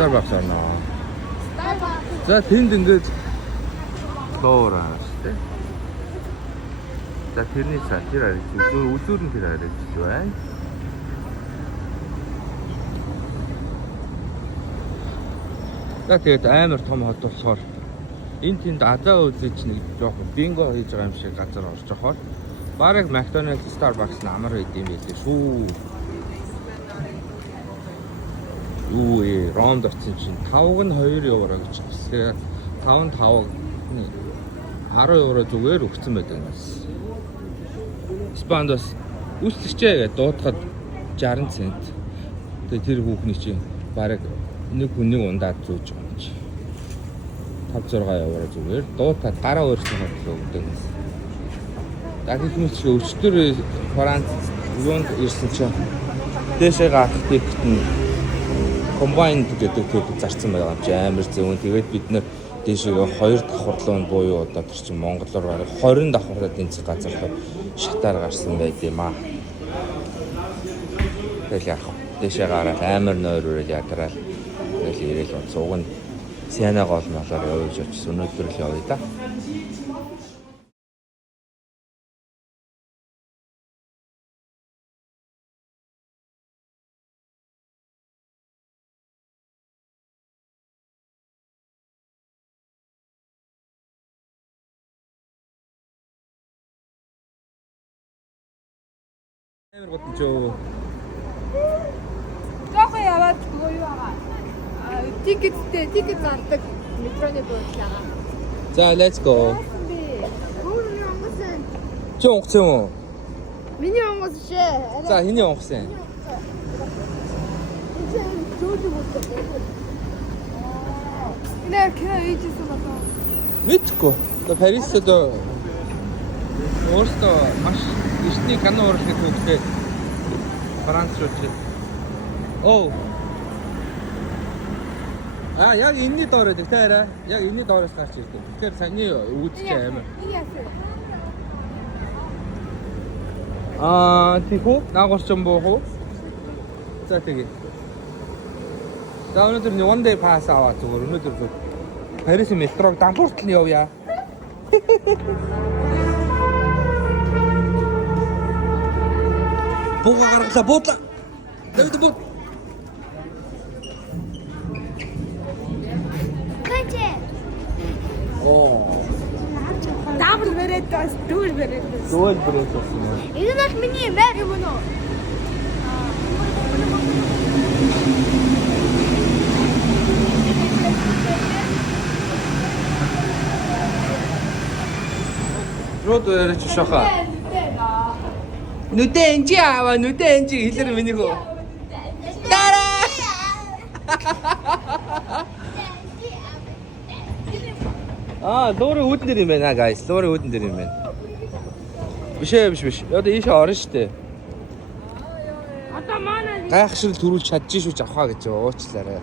Starbucks орно. За тэнд ингээд лоураа шүү дээ. За тэрний цаа тэр харагдаж үзүүр нь тэр харагдаж байна. За тэгээд амар том хот болохоор энэ тэнд адаа үзэж нэг жоохон бинго хийж байгаа юм шиг газар орж байгаа. Бараг McDonald's, Starbucks амар байд юм байлээ шүү. Юу ронд очсон чинь 5-г нь 2 евро гэж хэлсэн. 5-5 10 евро зүгээр өгсөн байдаг юм байна. Испанд бас үсчихээ гэдэг дуутахад 60 цент. Тэгээ тэр хүүхний чинь бараг нэг хүнийг ундаад зөөж байгаа юм чи. 5-6 евро зүгээр дуутаад гараа өөрчлөх бодлоо өгдөг юм. Дахиж мөч өчтөр Франц юунд ирсэн чинь дээшээ гарах тикт нь комбайн гэдэг төв зарцсан байгаа юм чи амар зөвөн. Тэгээд бид нэр дээшээ 2 давхарлуунд буюу одоо тэр чинь монголоор 20 давхарлаад тэнцэх газар шатаар гарсан байд юм аа. Тэгэл яах вэ? Дээшээ гараад амар нойроор ятраал тэгэл ирээл бод цуг нь Сиана гол малаар явж очсон. Өнөөдөр л явъя да. Амар гот жоо. Жохоо яваад юу байгаа. Тикет зардаг метроны буудлаа. За let's go. Чи онгоцсон уу? Миний онгоц шээ. За хэний онгоцсон? Нэр кэ ээжсэн байна. Мэдгүй. Одоо Парист одоо өөртөө маш ихний кино урлах хөвгтэй Франц руу. Оо. Яг энэний доор байдаг те арай. Яг энэний доороос гарч ирдэг. Тэгэхээр саяны үүдч амар. Тийхүү наагуурчин буух уу? За тэгээ. За өнөөдөр нэг one day pass аваад зүгээр өнөөдөр Парисын метрог дампууртал нь явъя. Бууга гаргалаа буудлаа. Давид буу. Дабл бэрэдээс дүүл бэрэдээс. Дүүл бэрэдээс. Энэ бол миний мэр юм уу? Род өрөч шаха. Нүдэ энжи аваа нүдэ энжи хэлэр миний хөө. Тара. Луурын үүдэн дээр юм байна guys. Луурын үүдэн дээр юм байна. Биш. Одоо ийшээ орно штэ. Одоо манай Гайхшрал төрүүлж чадчих шүү ч авахаа гэж уучлаарай.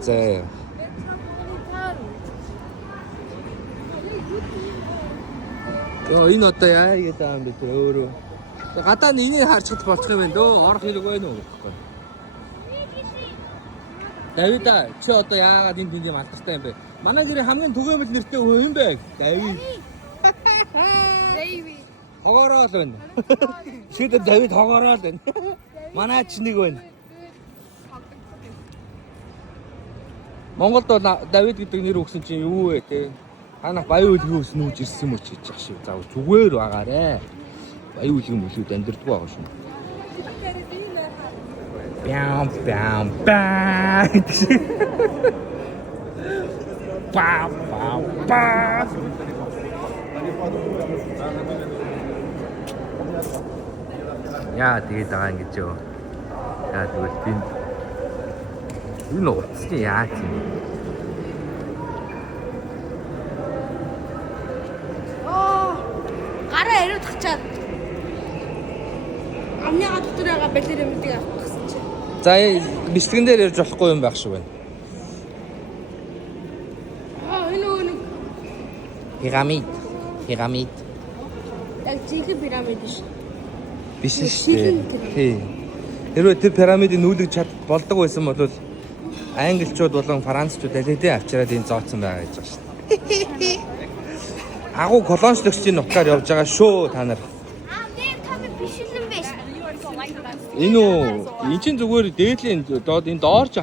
Заа. Энэ одоо яа гэдэг юм бэ тэр өөрөө. Гадаа нь энийг харж чад болчих юм байна дөө. Орох хэрэг байна уу гэхгүй. Давида чи одоо яагаад энэ тийм алдартай юм бэ? Манай гэрээ хамгийн түгээмэл нэртэй хөө юм бэ? Давид. Хогоороо л байна. Шийдэ Давид хогоороо л байна. Манай ч нэг байна. Монголд бол Давид гэдэг нэр өгсөн чинь юу вэ те? Танах баян үлгийн өснөөж ирсэн мөч гэж ах шиг. За зүгээр байгаарэ. Баян үлгийн мөлүүд амьдрдгүй байгаа шүү. Бям. Ба. Яа тэгээд байгаа юм гэж юу. Яа тэгвэл би энэ утас чи яа чи. гараа ирээд тачаад. Амныга дотор байгаа балер юмдыг авах гэсэн чи. За бэлтгэн дээр ярьж болохгүй юм байх шиг байна. Энэ нэг Пирамид. яг жинхэнэ пирамид биш. Биш шүү дээ. Тий. Хэрвээ тэр пирамидыг нүүлгэж чад болдог байсан бол англичууд болон францчууд алидээ авчираад энэ зооцсон байгаа гэж байна шүү дээ. Агуу колоничлогчдын нутгаар явж байгаа шүү та нар. Энэ үү эн чинь зүгээр дээдлийн энэ доорч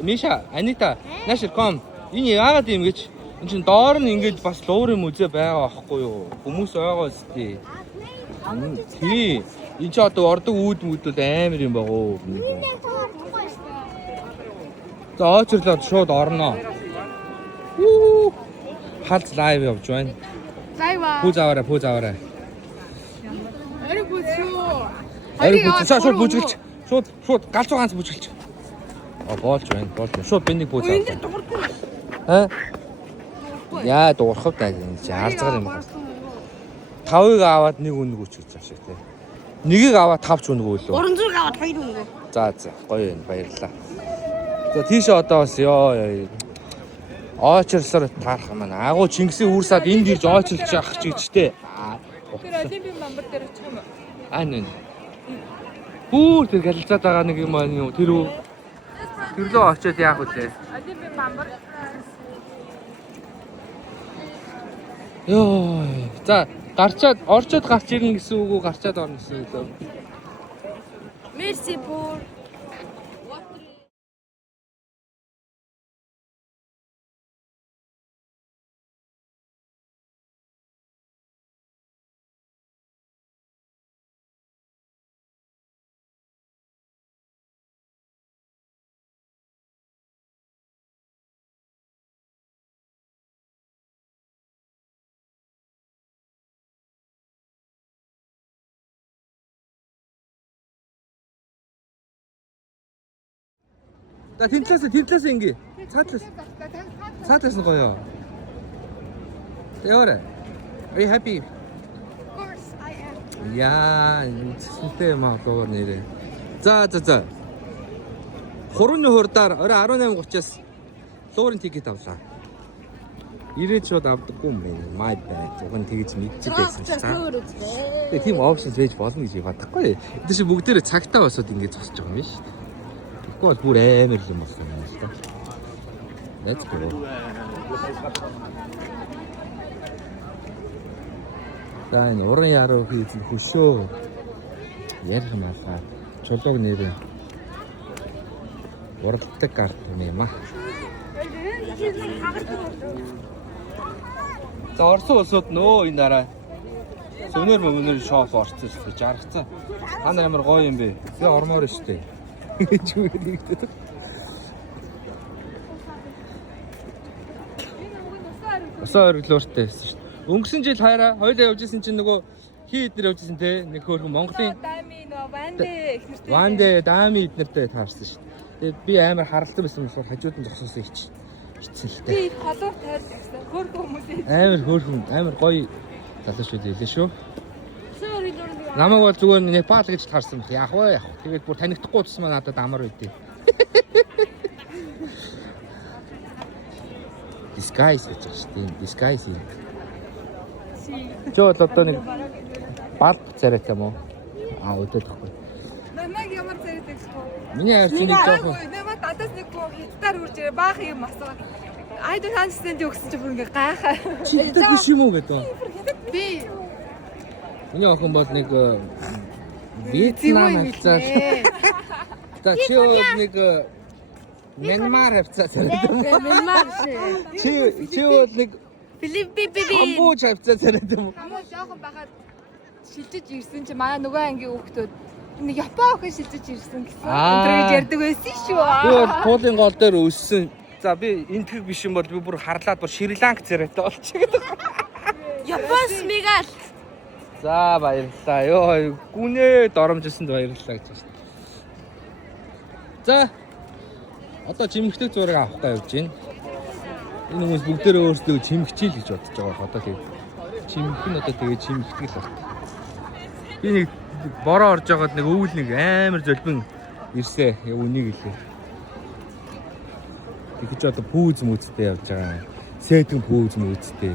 Миша Анита Нашир ком энэ яагаад юм гэж эн чинь доор нь ингэж бас луурын музей байгаа байхгүй юу хүмүүс ойгоо сте тий энэ ч одоо ордог үүд мөдөл амар юм багуу за очрлоод шууд орноо халт лайв явж байна пүүз аваарай шууд бүжгэлч шууд галзуу ганц бүжгэлч болж байна шууд бэнийг пүүз аа яа дуурхав таа гэж харцгаар юм байна 5-ыг аваад 1 үнэг үч гэж шиг тий нэгийг аваад 5 ч үнэг өөлөө 300 аваад 2 үнэг за гоё юм баярлалаа за тийш одоо бас ёо очрлоор таарах маань агуу Чингисийн үрсад энд ирж очрлж явах ч гэжтэй тэр олимпийн мамбар дээр очих юм уу ань бүр тэр галзаад байгаа нэг юм аа юу тэр лөө очиод яах вэ олимпийн мамбар ёо за орчоод гарч ирнэ гэсэн үг үү гарчаад орно гэсэн үг үү Merci pour за тэнцлээс ингэ цаатлаас нь гоё Тэорэ are you happy Of course I am. яа үнэтэй маа луур нэрээ за хурууны хурдаар орой 18:30-аас луурын тикет авлаа ирээд шууд авдаггүй юм байна my bad уг нь тэгж мэдчихсэн шүү дээ тэгээ тийм опшн байж болно гэж бодохгүй энэ шиг бүгдээрээ цагтаа босоод ингэ зогсож байгаа юм шүү дээ тэгвэл бүр амар юм болсон юм шүү дээ let's go дан уран яруу хийж хөшөө ярих малаа чулууг нэрээ уралдаг арт юм аа за Орос улсууд нөө энэ дараа сөнөр шоф орцсон гэж жаргацсан та нар ямар гоё юм бэ тэгээ ормоор штэ гэж үгдээд Усаа өрлөөртэй байсан шүү дээ. Өнгөрсөн жил хоёроо явж исэн чинь нөгөө хий эднэр явж исэн те нэг хөөрхөн Монголын Дами нөө Ванде ихнэртэй. Ванде Дами эднэртэй таарсан шүү дээ. Тэгээд би амар харалтай байсан болохоор хажууд нь зогсоосон ичсэн л те. Би холоор тойрч гэсэн. Хөөрхөн хүмүүсээ. Амар хөөрхөн амар гоё залуучууд илээ шүү. Sorry. Намайг бол зүгээр Непал гэж таарсан бах. Яг вэ. Тэгээд бүр танигдахгүй тусмаа надад амар байдیں۔ Disguise гэж байна шүү дээ. Disguise юм. Чоо одоо нэг балт царайтай юм уу? Өдөөхгүй. Намайг ямар царайтай гэх вэ? Миний хайр чинь нэг жоохон. Намайг дадаас нэг хятадаар үрж ирээ баах юм асуу. I don't understand өгсөн чинь бүр ингээ гайхаа. Чи хэдэд биш юм уу гэдэг. Би Миний охин бол нэг Вьетнам хавцаа. За чи нэг Мянмар хавцаа царайтай. Мянмар Чи бол нэг Филиппин Камбож хавцаа царайтай юм уу? Хамаа жоохон байхад шилжиж ирсэн чи манай нөгөө ангийн хүүхдүүд нэг Япон охин шилжиж ирсэн гэсэн. Өндөр гэж ярьдаг байсан шүү. Би бол туулын гол дээр өссөн. За би энтгэг биш юм бол би бүр харлаад бүр Шри-Ланк царайтай болчихсон. Япоос мигал. За баярлалаа. Йоо гүнээ доромжсонд баярлалаа гэж байна. За одоо чимхдэг зураг авахгаа явж байна. Энэ хүмүүс бүгдээрээ өөрсдөө чимхчихийл гэж бодож байгаа. Одоо тийм чимх нь одоо тэгээ чимхдэг л байна. Би нэг бороо орж байгаад нэг өвөл нэг амар зөлбөн ирсээ. Үнийг хэлээ. Тэгэж одоо пүүз мүүцтэй явж байгаа. Сэтгэн пүүз мүүцтэй.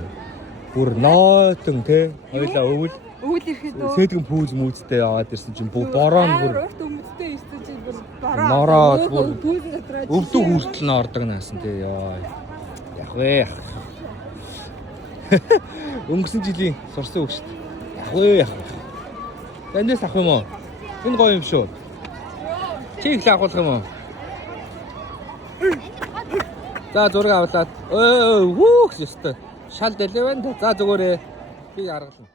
Бүр ноотон те хоёлаа өвөл Ирэхэд үү. Сэтгэн пүүз мүүцтэй яваад ирсэн чинь бороо нь бүр урт өмдтэй ирсэн чинь бүр бороо. Нороод бүр пүүз дотроо өвдөг хүртэл нь ордог наасан тий ёо. Яг вэ. Өнгөрсөн жилийн сурсан үг шүү дээ. Яг вэ яг. Эндээс авах юм уу? Энэ гоё юм шүү. Чи их авах юм уу? За зураг авлаад. Өө ёстой. Шал дэлээ байна. За зүгээрээ би аргална.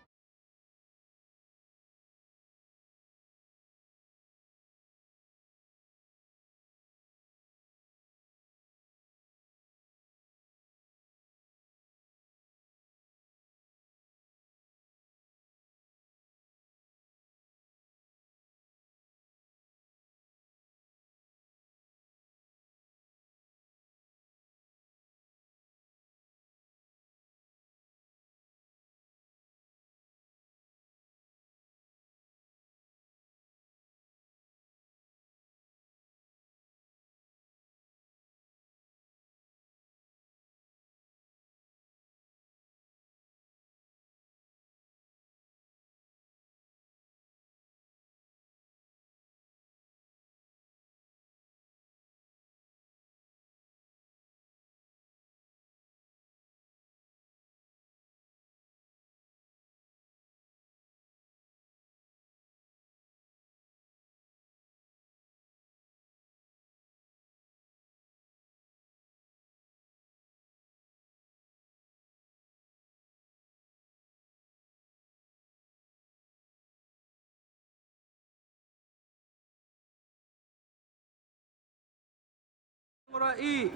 И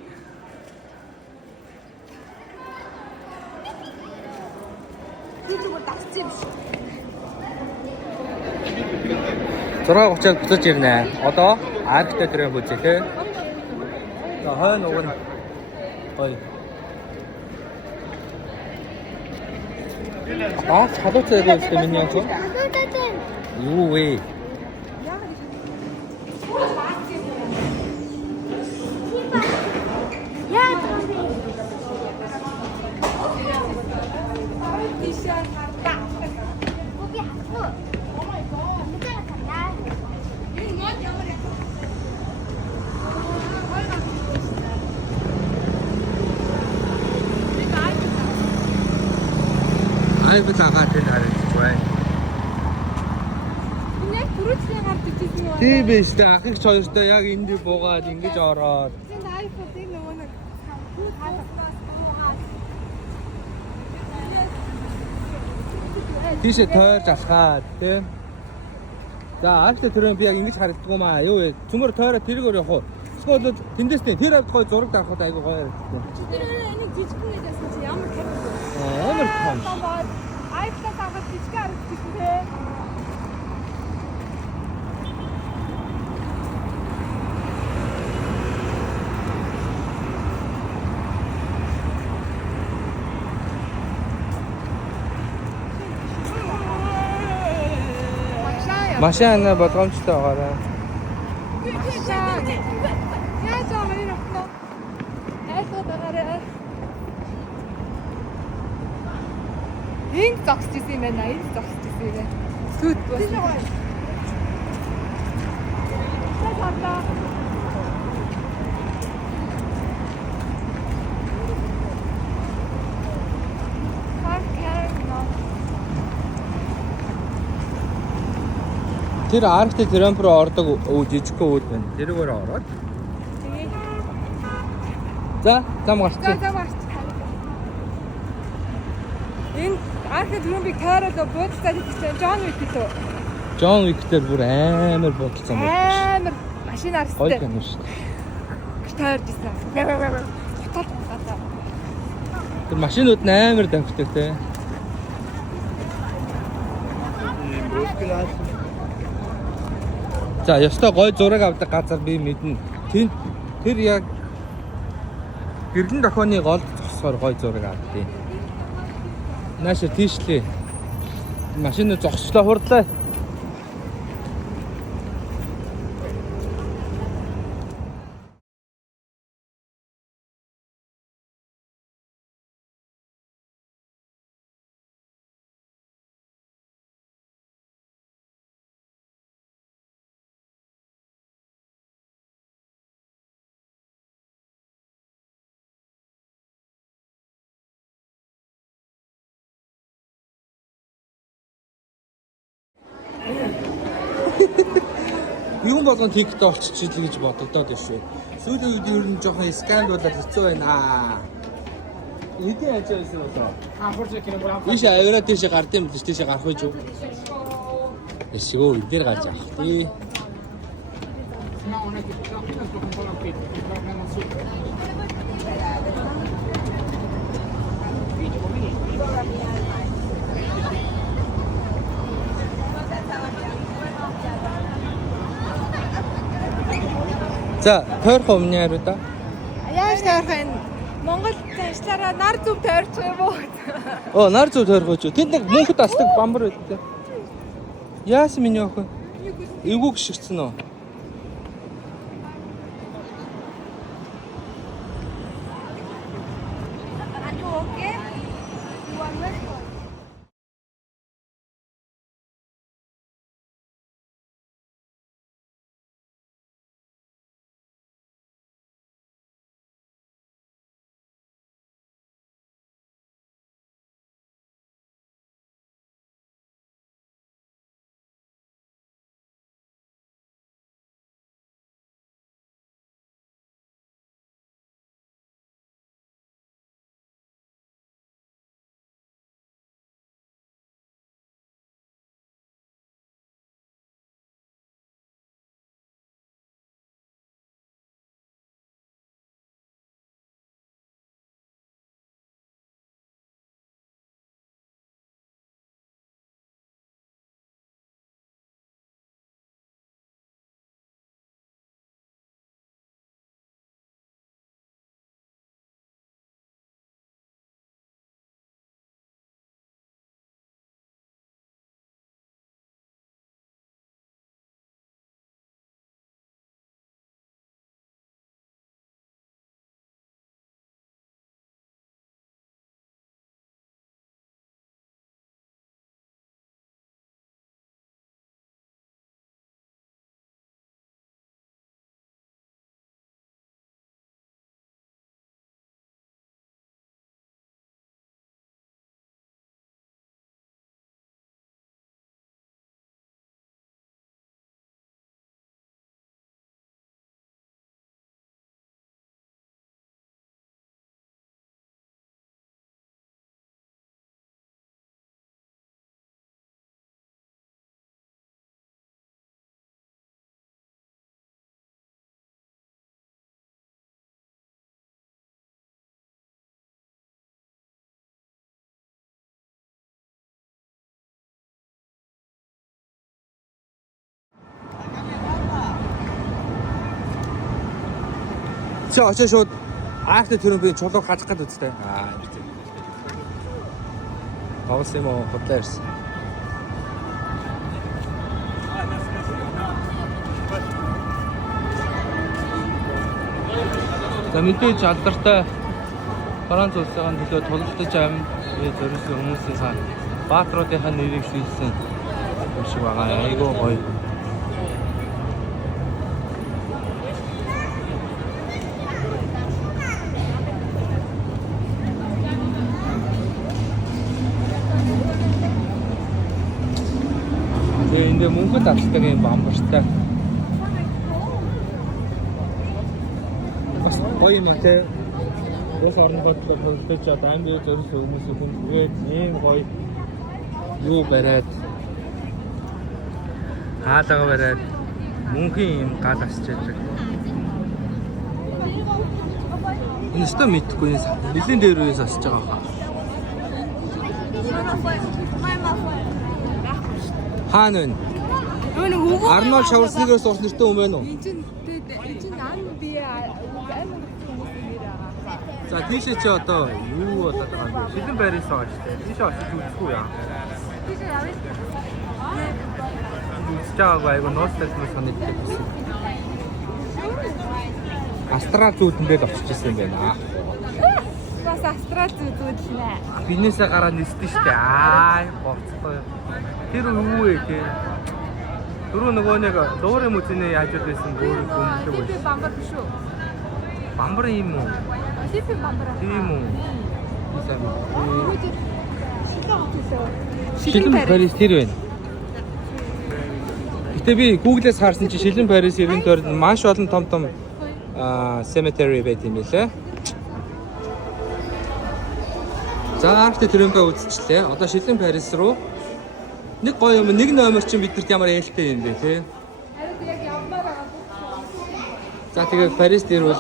Би зүгээр дагцсан юм шиг. 6:30-аар буцаж ирнэ. Одоо архтай төрөө бүзээ те. За хойно уг нь гоё. Чадвартай байсан миний яг. Юу вэ? Ай би цагаат энэ харагдаж байна. Энэ яг түрүүчлийн гарч ижсэн юм аа. Тийм биш үү? Ах их хоёртой яг энд буугаад ингэж ороод. Энэ iPhone-ийг нөгөө нэг хаалгаас буугаад. Тийшээ тойрж алхаад тийм. За архтай төрөө би яг ингэж харагддаг юм аа. Юу вэ? Цөмөр тойроо тэргээр явах уу? Эсвэл тэндээс тэр гой зураг дарахад айгу гоё харагддаг. Тэр энийг жижигхэн гэж яасан чи ямар харагдав? Амар том. iPhone аваад жижиг харагддаг тий. Машин болгоомжтой байгаарай. Яаж байгаа юм бэ? Айфон байгаарай. Энд зогсож ирсэн юм байна. Энд зогсож ирсэн юм байна. Сүт бос. Саатаа. Тэр архтай тэрэмп рүү ордог жижигхэн үүд байна. Тэрүүгээр ороод. Тэгээ. За, зам гарчих. За марч. Энэ архад румбиг таараад буудалтай хэлсэн Джон Уик гэдэг. Джон Уик дээр бүр амар бодолцсон байна. Амар машинаар Гоё өстэй. юм шүү дээ. Таарж ирсэн. Хутал гадаа. Тэр машинууд амар давхдаг те. За, ёстой гой зураг авдаг газар би мэднэ. Тэр яг гэрлэн дохооны голд зогсохоор гой зураг авдیں۔ Нааша тийшлээ. Машин зогсчлоо хурдлаа. Юм болгон TikTok чиглэл гэж бодогдоод байна шүү. Сүүлийн үед ер нь жоохон скандалаар хэцүү байна. Эдийн ажиас нь болоо. Ийш авираа тийш гардыг юм биш тийш гарах гэж юу? Эсгөө энэ дээр гарч авах тий. За, тойрох өмнө яруу да. Яаж тойрох энэ Монгол заншлаараа нар зүв тойрчих юм уу? Оо, нар зүв тойрох гэж. Тэнд нэг мөнхөд асдаг бамбар байдсан. Яасан миний охин? Эвгүй гიშгцэн үү? Чи очиж шууд аахтай төрөн би чулуу хажих гэдэг үстэй. Аа тийм. Авсан юм уу хотлоорс. За мэдээж алдартай Франц улсын төлөө тулгдаж амьд зориулсан хүмүүсийн сан баатруудынхаа нэрийг шийдсэн юм шиг байгаа. Айгуу гоё. Энд мөнгөд авчдаг юм бамбартай. Бас гоё юм аа те. Ус орны бодлого хөлдөж одоо амьд зориулсан хүмүүсийн хүнгээд ийм гоё юу бариад хаалгаа бариад мөнхийн юм гал асч байдаг. Энэ өстө мэдхгүй нэлийн дээр үеэс асч байгаа хаа. Хаана вэ? Арнольд Шварценеггерээс ус нэртэй хүн байна уу? Энэ чинь ам би ам за тийшээ чи одоо юу болоод байгаа юм бэ? Шилэн байраас байгаа шүү дээ. Тийшээ очиж үзэхгүй яа. тийш явъя. Үзэж байгаагүй айгу ноостай санагддаг байсан. Астрал зүйдэн дээр очижсэн юм байна. Бас астрал зүйдүүд нэ. Бинээсээ гараад нисдэн шүү дээ. Аа гоцтой. Тэр юу вэ те? Түрүү нөгөө нэг дуурын музейний яажууд байсан өөр хүмүүс Би бамбар биш үү? бамбар юм уу? Липи бамбар. Тийм үү? Шилэн Парис тэр байна. Гэтэ би Google-ээс харсан чи шилэн Парис иргэн тойронд маш олон том cemetery байт юм лээ. За арт тэрнгээ үзчихлээ. Одоо шилэн Парис руу нэг гоё юм, нэг номер чинь бидэрт ямар ээлтэй юм бэ те. Харин яг явмаар байгаа. За тэгээд Парис дээр бол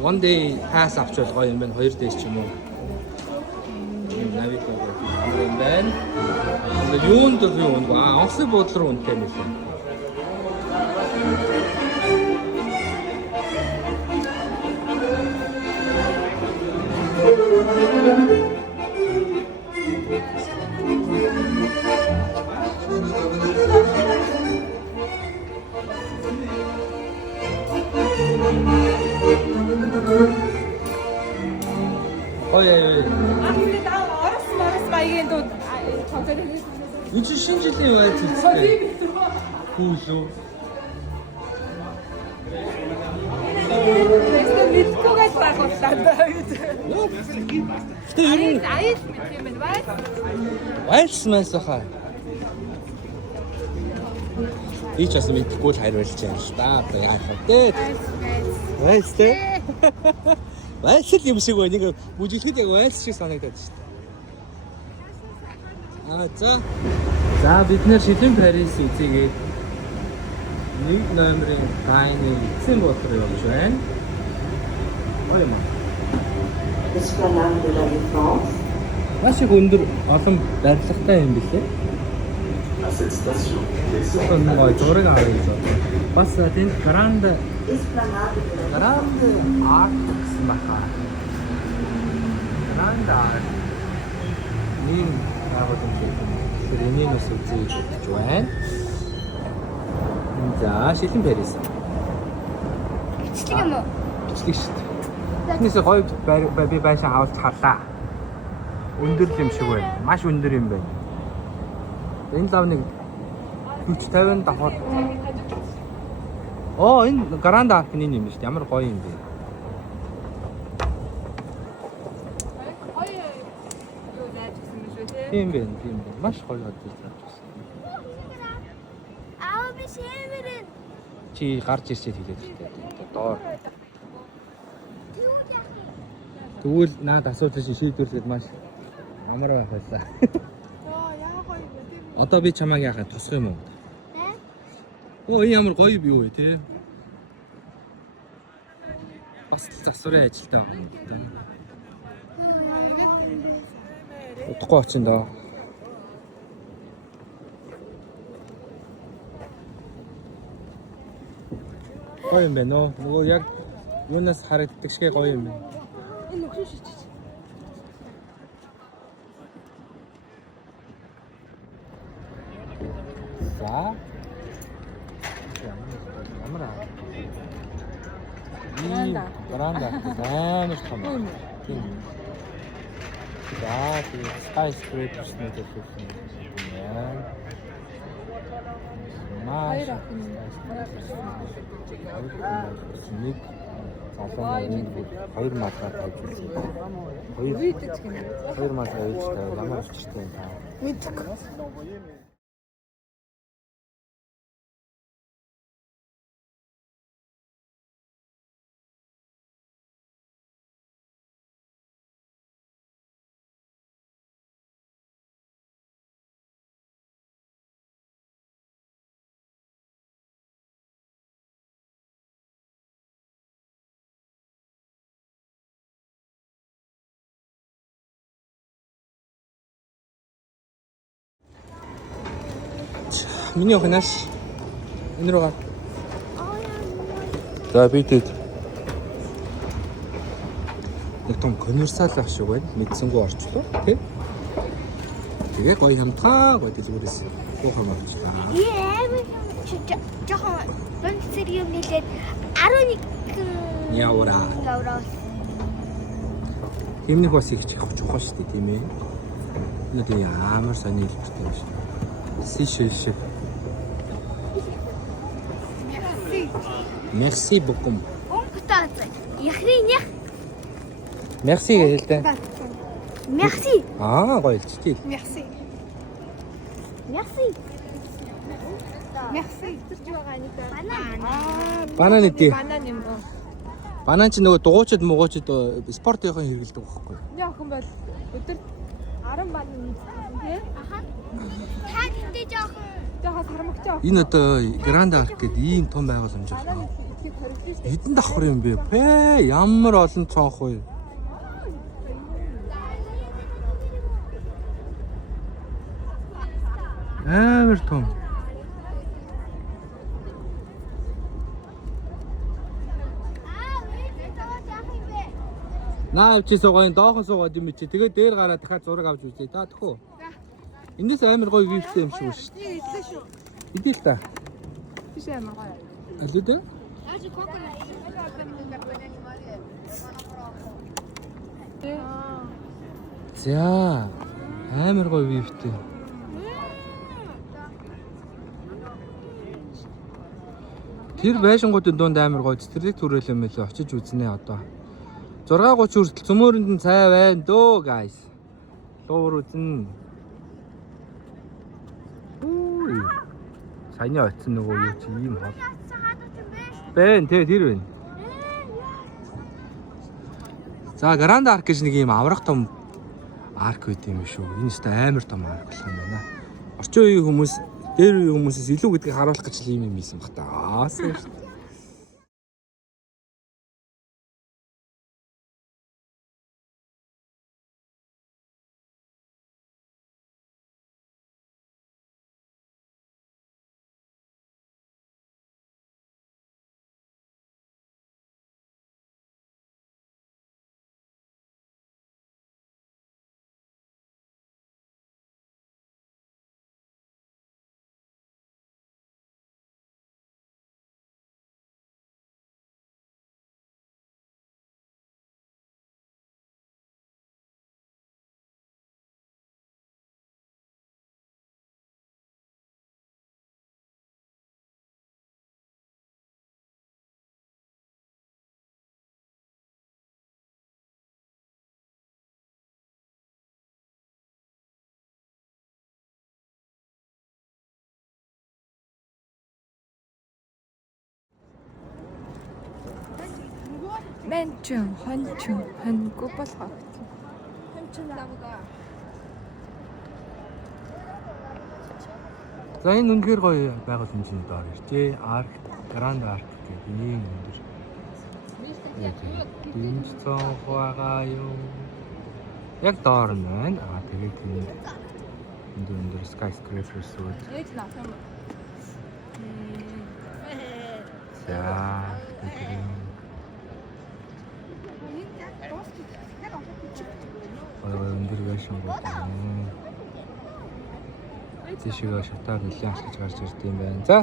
one day pass авчвал гоё юм байна. 2 дээс ч юм уу. Навигатор юм байна. Юунд юу нэг онцлог буудлын руу үнэтэй нэлээ. Ой. Ахны даа орос маягийн дууд цогцол хийсэн. Юу чи шинэ жилийн байц үзтээ. Хүүлөө. Тэстэ мэдхгүйгээр байгууллаа даа. Тэ ер нь Аял мэдх юм байна. вайлс мэс хаа. Би ч бас мэдхгүй л хариулж яа л да. Яах вэ? Вайлс тэ. Вайлс юм шиг байна. Нэг бүжиглэхэд яг вайлс шиг санагдаад шүү дээ. За бид нэр шилэн Парис үзьгээд нэг номерын гайны эцсийн бодлого явуулж байна. Ой маа. Esplanade de la Défense. Маш их өндөр олон барилгатай юм билээ. À cette station, Super гоё зураг авах гэж байна. Бас тэнд Grand Esplanade de la Art гэсэн баха. Grand Art. Ийм байгууллага юм. Тэгэхээр энийг бас үзье гэж байна. За шилэн Парис. Бичлэг юм уу? Бичлэг шүү дээ. Эхнээсээ гоё би байшаа авалж харлаа. Өндөр юм шиг байна. Маш өндөр юм байна. Энэ лав нэг 40-50 давхар. Оо энэ Grand Art-ны юм шүү дээ. Ямар гоё юм бэ. Хоёр юу яаж гэсэн юм шүү те. Тийм байна. Маш гоё хад байна. Аа би шивэрэн. Чи гарч ирчээд хэлээд хэрэгтэй. Доор. Тэгвэл наад асуудал шиг шийдвэрлэхэд маш амар байх байлаа. Яа гоё юм тийм. Одоо би чамайг яахад тусах юм уу? Оо энэ ямар гоё юу вэ те? Бас засварын ажилтаа байна л да. Удахгүй очин доо. Гоё юм байна уу? Нөгөө яг юунаас харагддаг шиг гоё юм байна. Энэ өгшөө шичиж. За. Ямар аа. Гранда. Амар том. Тийм. За, skyscrapers нэдэг юм. Яа. Маш. Нэг хоёр малгай тавьчихсан. Хоёр малгай ээлжтэй ямар өчтэй юм. Мэдгүй. Миний охинаас энэ рүү гар. За бидэд нэг том коммерциал ах шиг байна. Мэдсэнгүү орчлоо тий. Тэгээ гоё хамтаа гоё дэлгүүрээс гоохоо авчлаа. Жохон бонцэр юм нэлээд 11 Явра. Химнэг бас их явах чухал шүү дээ тийм ээ. Энэ тийм амар сони хэлбэртэй байна шүү. Сишиш. Merci beaucoup. Он кутац. Яхринях. Merci гэж хэлдэг. Merci. Аа гоё хэлчихээ. Merci. Merci. Merci гэж байгаа нэг. Банан идэх. Банан юм уу? Банан чи нөгөө дугуйчд муугуйчд спортынхон хэрэгэлдэг байхгүй. Миний охин бол өдөр 10 банан тий? Аха. Та гэдэг жоохон Жохоо сармагч охин. Энэ одоо Grand Arc гэдэг ийм том байгууламж байна. Их хоригдсон шүү. Хэдэн давхар юм бэ? Пэ ямар олон цонх вэ? Амар том. Наа чи суугаад доохон суугаад юм чи тэгээ дээр гараа дахиад зураг авч үзье та тэхүү. Эндээс амар гоё вьютэй юм шиг байна шүү. Тий, идлээ шүү. Идэл та. Биш амар гоё. Аль үү? яаж коконат. За амар гоё вьютэй. Тэр байшингуудын дунд амар гоё цэцэрлэг төрөл юм байлаа очиж үзнэ одоо. 6:30 хүртэл цөмөөрөнд нь цай байна дөө guys. Луур үзнэ. Үгүй. Саяны очсон нөгөө юу чи ийм хол. Бэн тэр байна. За Grand Arc гэж нэг ийм аврах том арк байт юм шүү. Энэ ч амар том арк болох юм байна. Орчин үеийн хүмүүс дээр үеийн хүмүүсээс илүү гэдгийг харуулах гэж л ийм юм ийсэн баг та. Аасан шүү. Менчэн, хончэн, хонгүй болгоо. Хончэн лавга. За энэ үнэхээр гоё байгууламжийн доор иржээ. Arc, Grand Arc гэх ийм өндөр. Дэмж цонх байгаа юу? Яг доор нь байна. Тэгээд энэ өндөр skyscrapers үү. Ээж наасан. За. Өндөр байшингууд байна. Тийшээ шатаар нэлээд алхаж гарч ирд юм байна. За.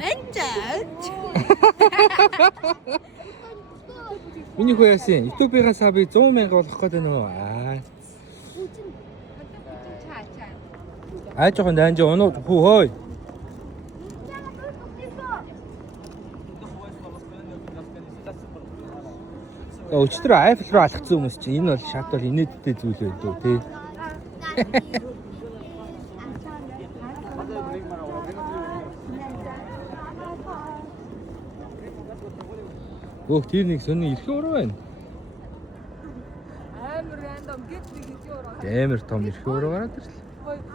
Миний хүү яасан? YouTube-ийн сабыг 100,000 болох гэдэг нөө. Аа жоохон данж оноо хүү хөөе. Өчтөр Eiffel руу алхацсан хүмүүс чинь энэ бол шат бол инээдтэй зүйл байд үү тий. Өөх тэр нэг сони эрхэн уруу байна. Амар рандом гэт нэг хэдий ураа. Амар том эрхэн уруу гараад ирлээ.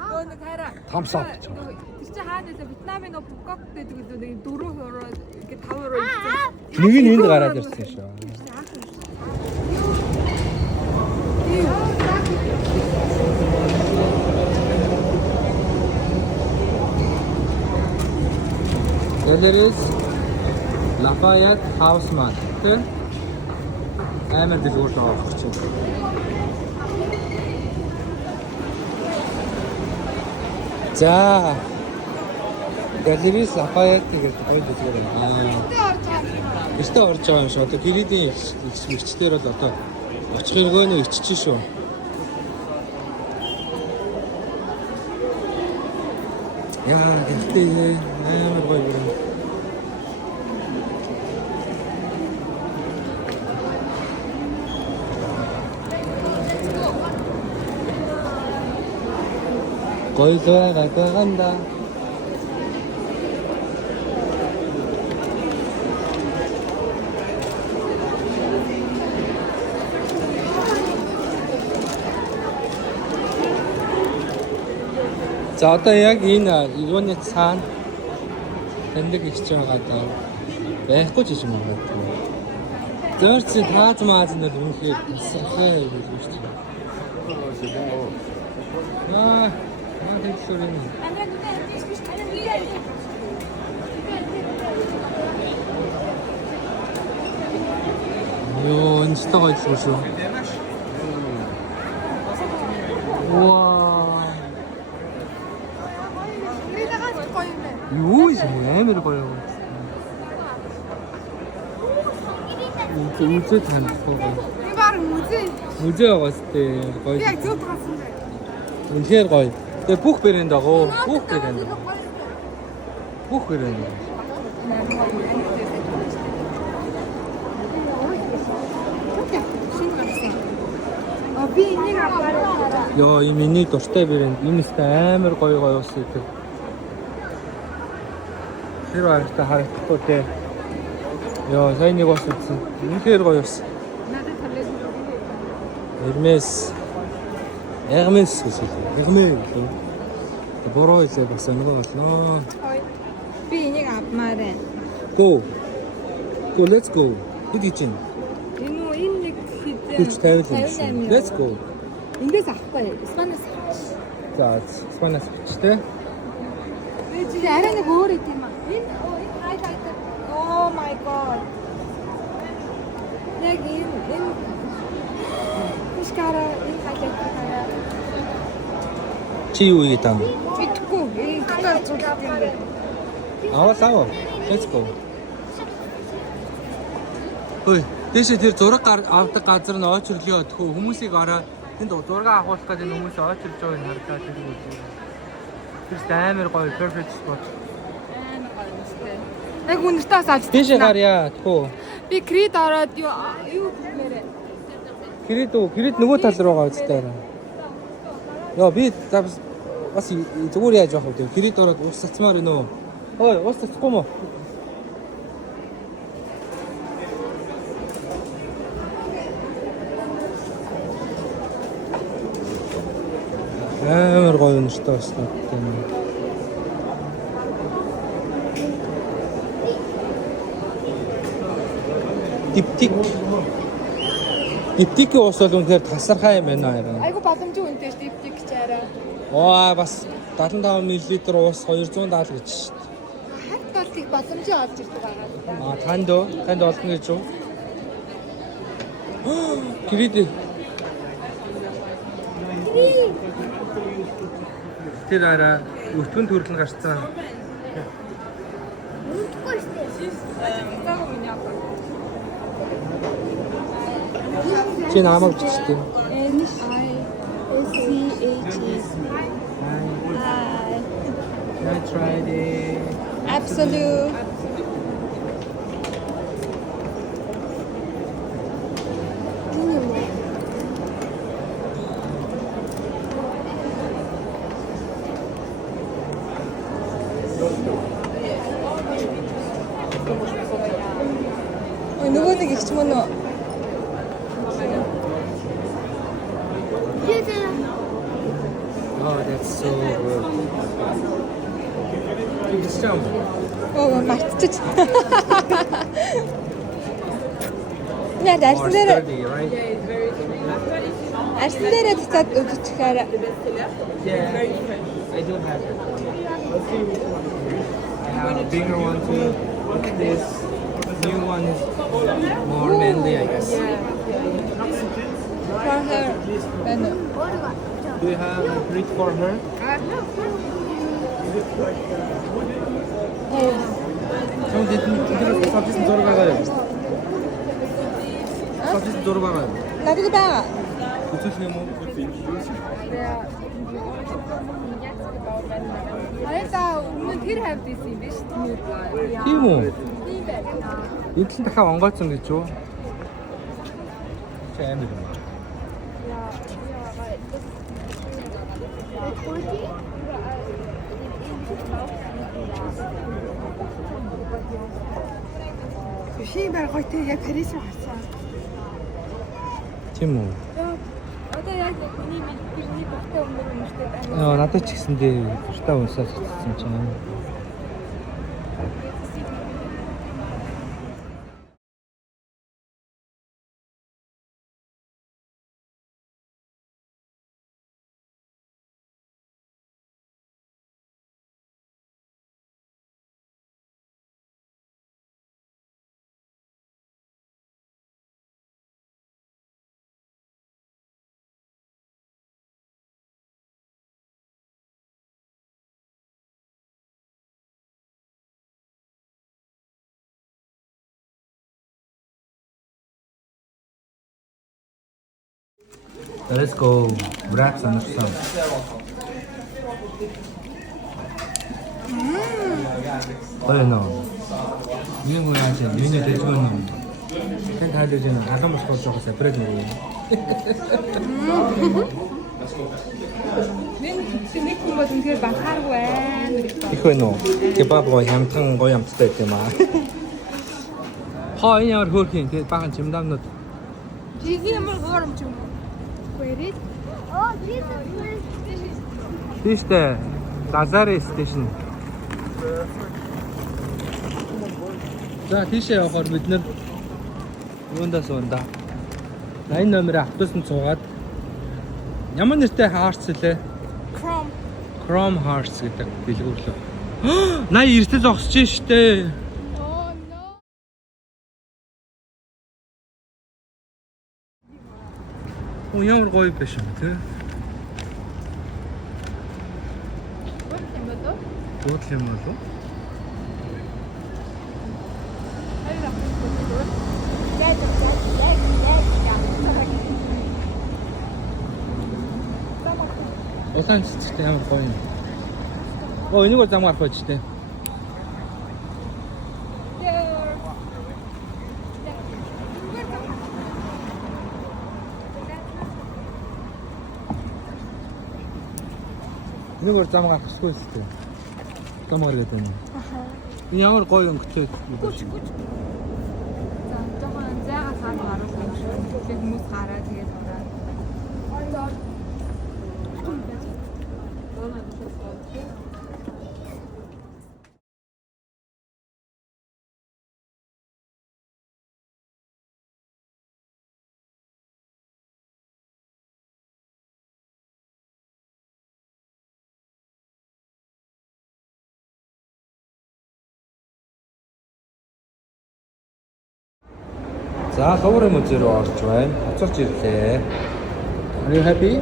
Нөө нэг хараа. Том сот ч. Тэр чинь хаана вэ? Вьетнамын нөө Букок гэдэг нэг 4 ураа ингээ 5 ураа ирсэн. Нэг нь энд гараад ирсэн шүү. There is Lafayette Houseman. Тэ? Амар дэлгүүр байгаа болох чинь. За. Галерей Lafayette гэдэг гоё дэлгүүр байна. Өстө орж байгаа юм шүү. Одоо гэрээдийн ихчлэр бол одоо очих хэрэгөөний иччих шүү. Яа, гэхдээ амар гоё юм. Гоё зайгаа ганда. За одоо яг энэ юуны цаана тэндэг ихж байгаа байхгүй ч юм байна. Зөрчил тааз мааз нь л үнхээр тасрахаа гэж байна шүү дээ. Нэг шүрэн. Ёо, энэ ч гоё шүү. Вау. Юу юм амар гоё. Үзээ танихгүй. Би баг музей. Музей байгаас тээ гоё. Яг зөв гарсан бай. Үнэхээр гоё. Тэгээ бүх брэнд байгаа. Бүх брэнд. Бүх брэнд. Би энийг аваарай. Йоо, энэ миний дуртай брэнд. Энэ ихтэй амар гоё ус гэдэг. Тэр баяртай харагдахгүй те. Йоо, сайн нэг ус үзсэн. Үнэхээр гоё ус. Надад талаад. Hermes гэсэн. Hermes. Бороо хэлээ бас нөгөө болно. Би энийг авмаарай. Go. Go, let's go. Хэд чинь? Энэ нэг Хүч 58. Let's go. Эндээс авахгүй. Испаниас авчих. За, Испаниас бичтэй. Би арай нэг өөр идэм юм. Энэ хайлайтер. Oh my god. Яг энэ Ишкара энэ хайлайтер хараа. Чи юу ийд юм? Битгүй. Энэ гитар зурдаг юм бэ. Аваа. Let's go. Хөөе, дэше тэр зураг авдаг газар нь очрлоо тхөө хүмүүсийг ороо тэнд зураг авахуулах гэдэг хүмүүс очрлж байгааг нь харагдаад тэр үү. Тэр амар гоё perfect spot. Яг үнэртээ бас авч. Дэше гарья тхөө. Би крид ороод юу гэмээрээ. Крид нөгөө тал руу байгаа үстэй. Йоо би бас зүгээр яаж явах вэ? Крид ороод ус цацмаар гинөө. Ой, ус цахгүй мó. Амар гоё өнөртэй басна. Диптик ус бол үнэхээр тасархай юм байна аа. Айгу боломжтой үнэтэй ш диптик ч арай. Оо бас 75 мл ус 270 гэж шүү дээ. Хат толтыг боломжтой авч ирдэг байгаа. Танд олно гэж юу? Крид. Тэр арай өтгөн төрөл нь гарцсан. Үндгүй шүү. Чи намайг бичсэн. I tried it. Absolute. Нөгөө нэг ихч мөн үү? Oh, that's so good. It's jump. Оо мартчих. Яа арсан дээр Right? арсан дээр цацаад үзчихээр. Yeah. I do have it. I have a bigger one too. This new one is more manly, I guess. For her. Ano? Do you have a treat for her? 형 이대로 서비스 돌아가요. 서비스 돌아가요. Надад байгаа. Үтсэх юм уу? Аяса өмнө тэр хавьд исэн юм биш үү? Тийм үү? Тийм байна. Эдгээр дахиад онгойцсон гэж юу? Чи амар юм. Шин бар гоё тэг яг Парис руу харсан. Тийм үү? Одоо яг миний бидний бахтай өмнөр өмөртэй байна. Надад ч гэсэндээ бартаа унсаад хэвчсэн чинь. Let's go. Wrap some. Ой нөө. Ийм хүн яаж юм? Миний дэжмэн юм. Хэн таалж ийм халуун болох жоохоо сапред мөрөө. Нэг хүн бол үнэхээр банхааргүй байна. Их байна уу? Кебаб гоо хямдхан гоё амттай байт юм аа. Хоо энэ ямар хөөрхин тэгээд бахан чимдамнууд. Жигийн ямар горомч юм. Where? Oh, this is Тийштэй. Лазари стейшн. За тийшээ явахаар бид нэр юундаа суунда. 80 номерын автобусанд суугаад ямар нэртэй Hearts лээ? Chrome Hearts гэдэг дэлгүүрлөө. 80 эртэл зогсож штэ. Oh no. Оо ямар гоё биш юм те. Бод юм болов? Улаан цэцэгтэй ямар гоё юм. Оо энийг зам гарах байж тээ. Энийг зам гарахгүй л тээ. Зам гаргаад байна. Энэ ямар гоё өнгөтэй. За жоохон зайгаа цаана гаруулсан юм шиг. Тэгээд хүмүүс гараа тэгээд ураа. За Лувр музей руу орж байна. Хоцорч ирлээ. Are you happy?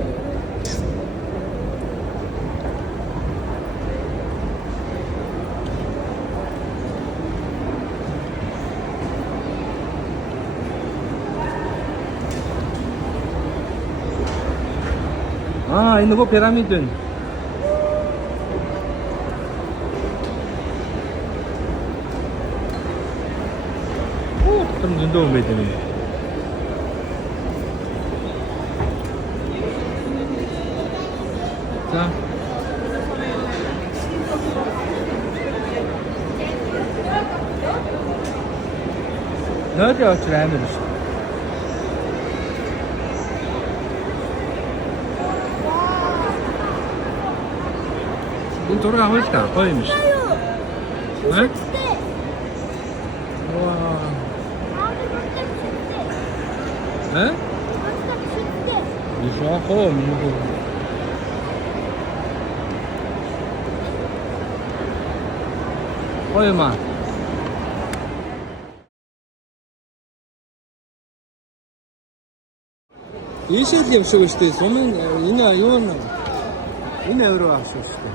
Энэ нөгөө пирамид байна. 좀 눈도 오면 되네. 자. 너도 어찌 라면 있어. 눈 돌아가고 있다. 거의 미시. 네? 와. He? Güzel olmuş. Koyma. Yeşil юм шиг шүү дээ. Сумын энэ юу н энэ өөрөө ааш шүү дээ.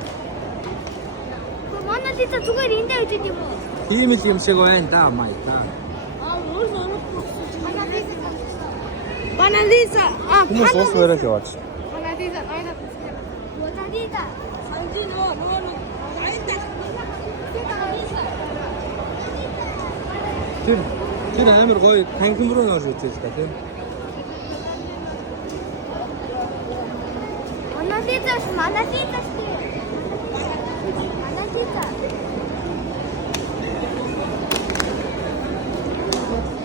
Манай дээд зүгээр энд байж юм уу? Тийм л юм шиг байна да май та. Банализа. Хүмүүс ус бараж яваач. Банализа айдаа. Банализа. Тэр амар гоё танхим руу нөөж үзэж та тийм. Банализа. Банализа.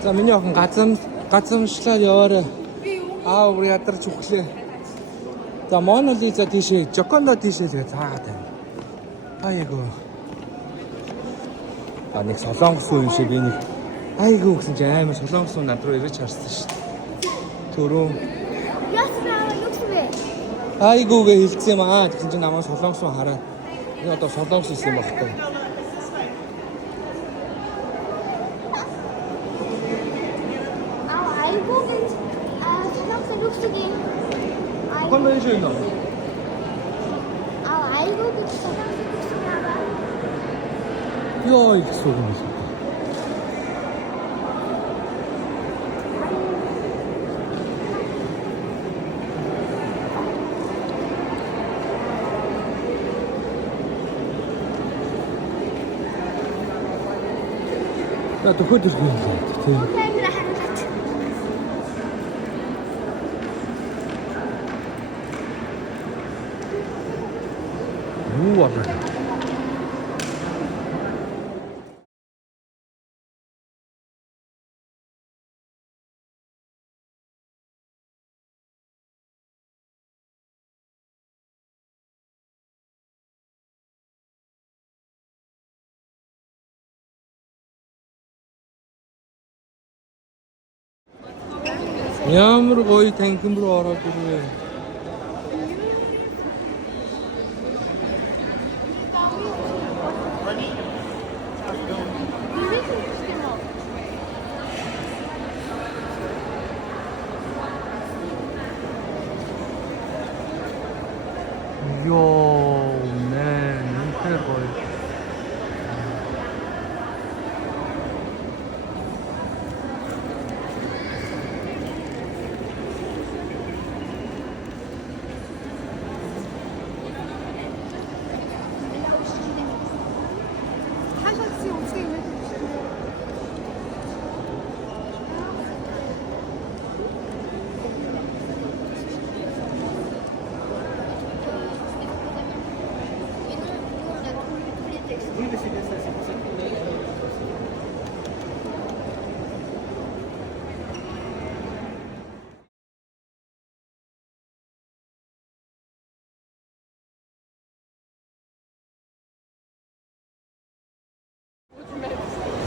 За миний охин газамшлаад яваарай. Уг ядарч өглөө. За Монолиза тийшээ, Жокондо тийшээ тэгээ цаагаад байна. Айгу. Нэг солонгос хүн юм шиг би нэг айгу гэсэн чи амар солонгос хүн над руу ирж харсан шүү дээ. Төрөө Ясна юу вэ? айгугээ хэлсэн юм аа. Тэгсэн чи намайг солонгос хүн хараад би одоо солонгос хэлсэн юм багтаа. 아이고 초등학생 육수기 Жокондо ийшээ нөө. 아이고 초등학생 육수기 알아 Ёо их сууг юм шиг. За төхөд ирэх юм байна. Тийм. камера харагдаж Юу болоо. Ямар гоё танхим руу ороод ирвэ. Ёо, нэ, үнэхээр гоё.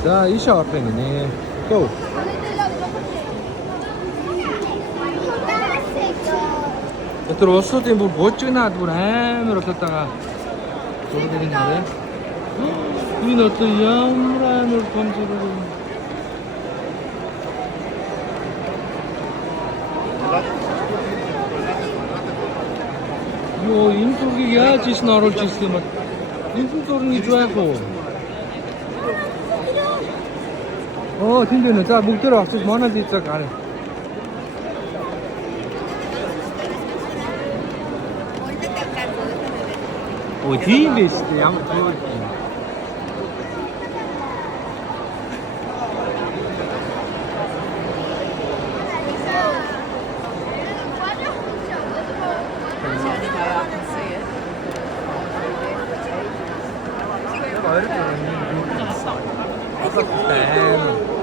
За ийшээ орох юм нэ. Go. Тэр улсуудын бүр бужигнаад бүр амар болоод байгаа. Зургийг нь харъя. Энэ одоо ямар амар том зураг юм. Йоо, энэ зургийг яаж ийш нь оруулж ирсэн юм бэ? Энэ зураг нь байх уу? Оо, тийм дээ. За бүгдээрээ очиж Монолизаг харъя. Оо, тийм биш үү? Ямар гоё юм. Bam.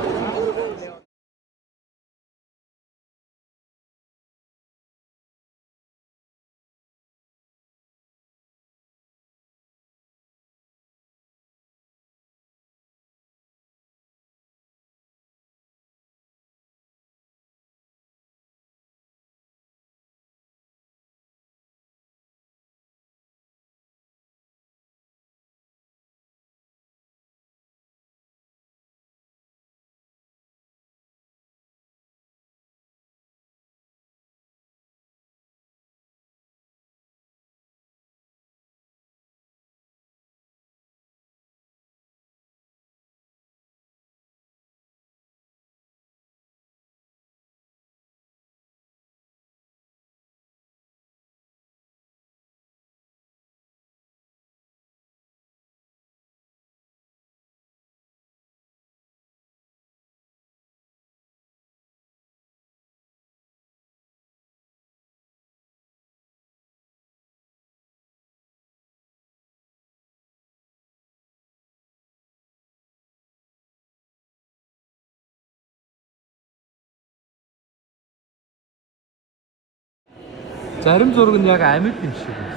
Зарим зураг нь яг амьд юм шиг байна.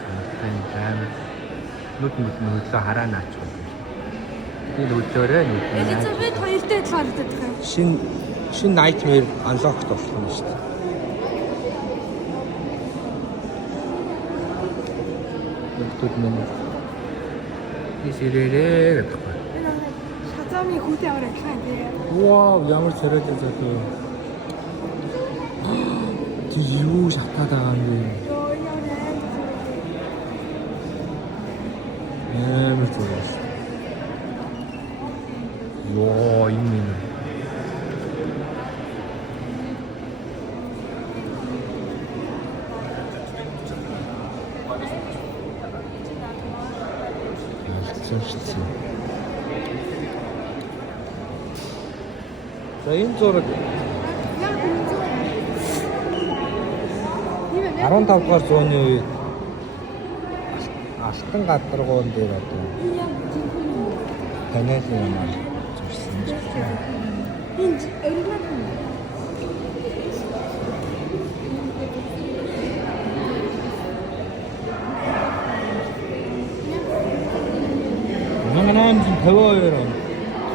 Амар нүд нүдлөө хараа наач. Энэ өдөрөө нүд. Элизабет хоёртой адилхан харагдаад байна. Шин Nightmare Unlocked болох юм шүү дээ. Нүд минь. Исэрээрээ гэдэг байна. Шазамын хүүтэй аваар адилхан тийм. Вау, ямар царайтай зат вэ? Тэг юу шатаад байгаа юм бэ? Амар царай. Йоо, юм юм. За энэ зураг 15 дугаар зууны үед алтан гадаргуун дээр одоо таниад юмар зурсан юм байна. Энд оригинал юм. Манайд 52 он.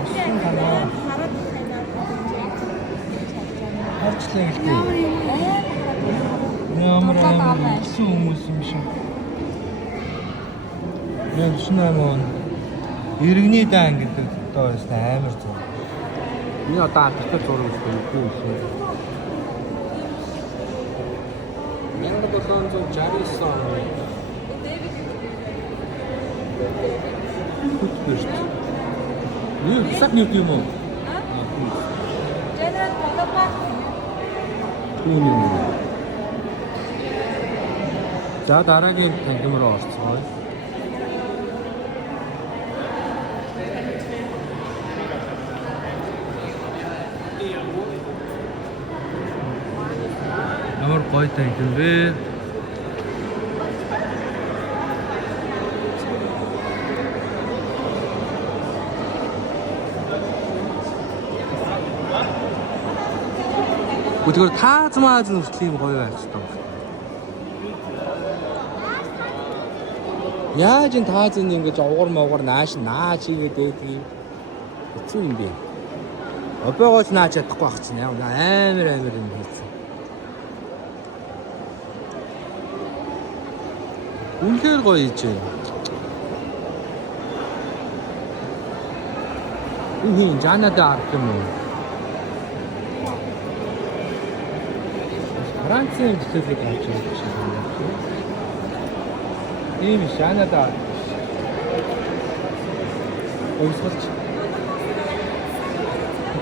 Тусан танаа. Харчлаа гэлтэй. Ямар хүмүүс юм шиг. Яг шинээр иргэний даан гэдэг одоо амар зураг. Энэ одоо алдартай зураг үгүй юм шиг. 1769 он. Юу сак нэг юм уу? General Bonaparte. За дараагийн тангим руу орцгоё. Ямар гоё тангим бэ? Өдгөр таазмааз нь хүртэл юм гоё байх хэрэгтэй байна. Яаж энэ таазын ингэж овгор мовгор нааш хийгээд байдаг юм. Хэцүү юм бэ? Обоогоос нааж чадахгүй байх чинь амар юм хийсэн. Үнээр гоё ийж байна. Энэ жанада арт юм уу? Францын бүтээлийг авч ирж байна. ийм шанада ойсголч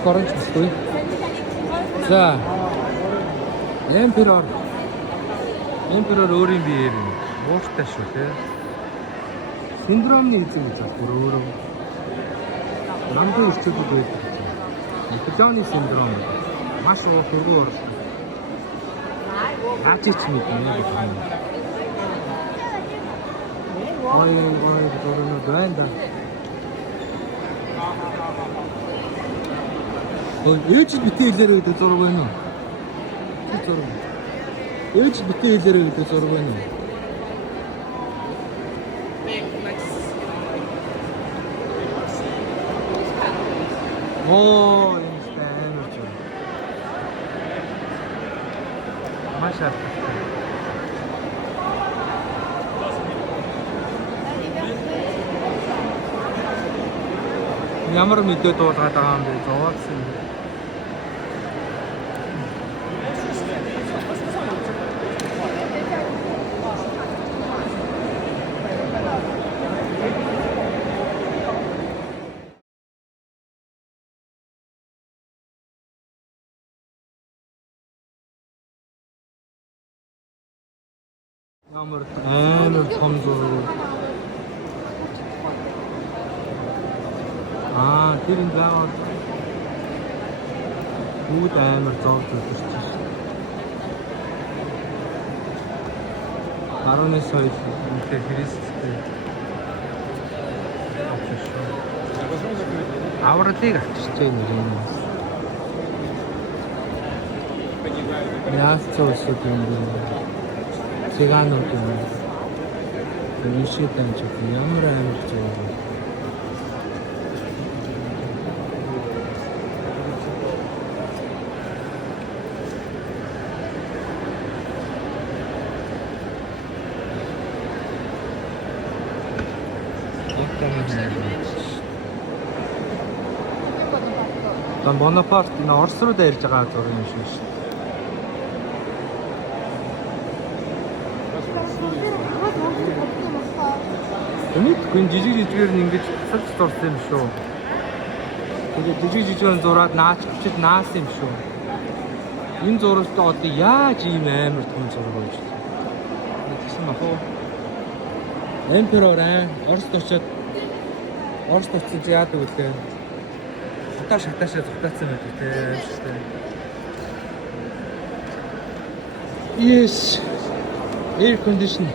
коронч бүсгүй. За эмперор өөрийн биеэр ууртай шүү те. Синдромны эзэн гэж бүр өөрөө намдын өрчөлдөд байдаг. Наполеоны синдром маш хургуу орсон. Ачиж мэднэ гэж байна. Ой дөрөнө байна. Ээж битээ хэлээрээ гэдэг зураг байна уу? Зураг. Ээж битээ хэлээрээ гэдэг зураг байна уу? Оо, энэ стаймер ч. Машаа. Ямар мэдээ дуулгаад байгаа юм бэ? Зовоолсон. Ямар том зураг. Тэр энэ заавал бүгд амар зовж үзэж байна. 19 сая үнэтэй Христтэй. Авралыг авчирч байна юм. Яас цоосод юм бэ? цыганууд юм. Энэ шиг дамж ямар амар зүйл. Dan Bonaparte энэ Орос руу дайрж байгаа зураг юм шиг шүү. Өнөөдөр жижиг жижигээр нь ингэж цалж дурсан юм шүү. Тэгээд жижиг жижигэн зураад наач бичиж наасан юм шүү. Энэ зурагт одоо яаж ийм амар том зураг болж байна? Тэгсэн бах уу? Эмперор Оросд очиод Оросд очиж яадаг үлээ. Шатаашаа зугтаацсан байдаг те. Yes. Air condition.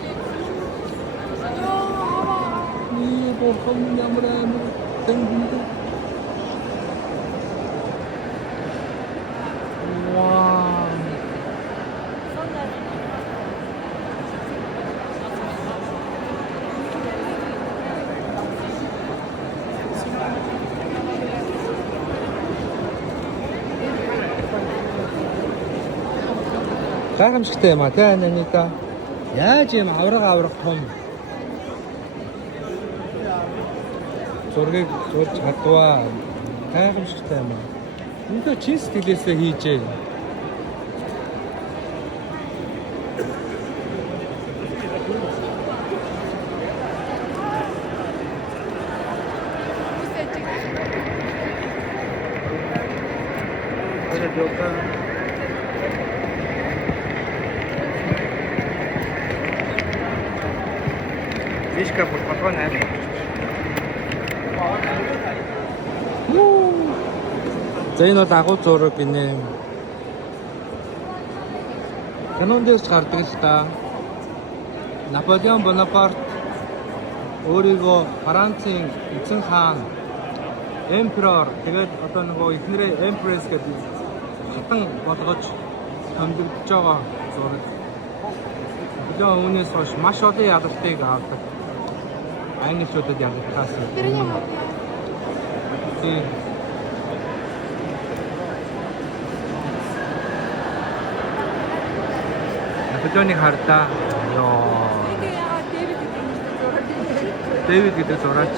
Борхон ямар амар тэнгэндэ. Вау. Гайхамшигтай юм а те Анита. Яаж юм авраг том зургийг зурж чадваа. Гайхамшигтай юм а. Эндээ чин сэтгэлээсээ хийжээ. Вишка под патронами. За энэ бол агуу зураг гинэ. Канон дээрс гардаг л та. Наполеон Бонапарт өөрийгөө Францын эзэн хаан Emperor тэгээд одоо нөгөө эхнэрээ Empress гэдэг хатан болгож томдогдож байгаа зураг. Наполеон үүнээс хойш маш олон ялалтыг авдаг. Англичуудад ялалтаас. Тийм. Наполеоныг хардаа. Йоо. Дэвид гэдэг зураач.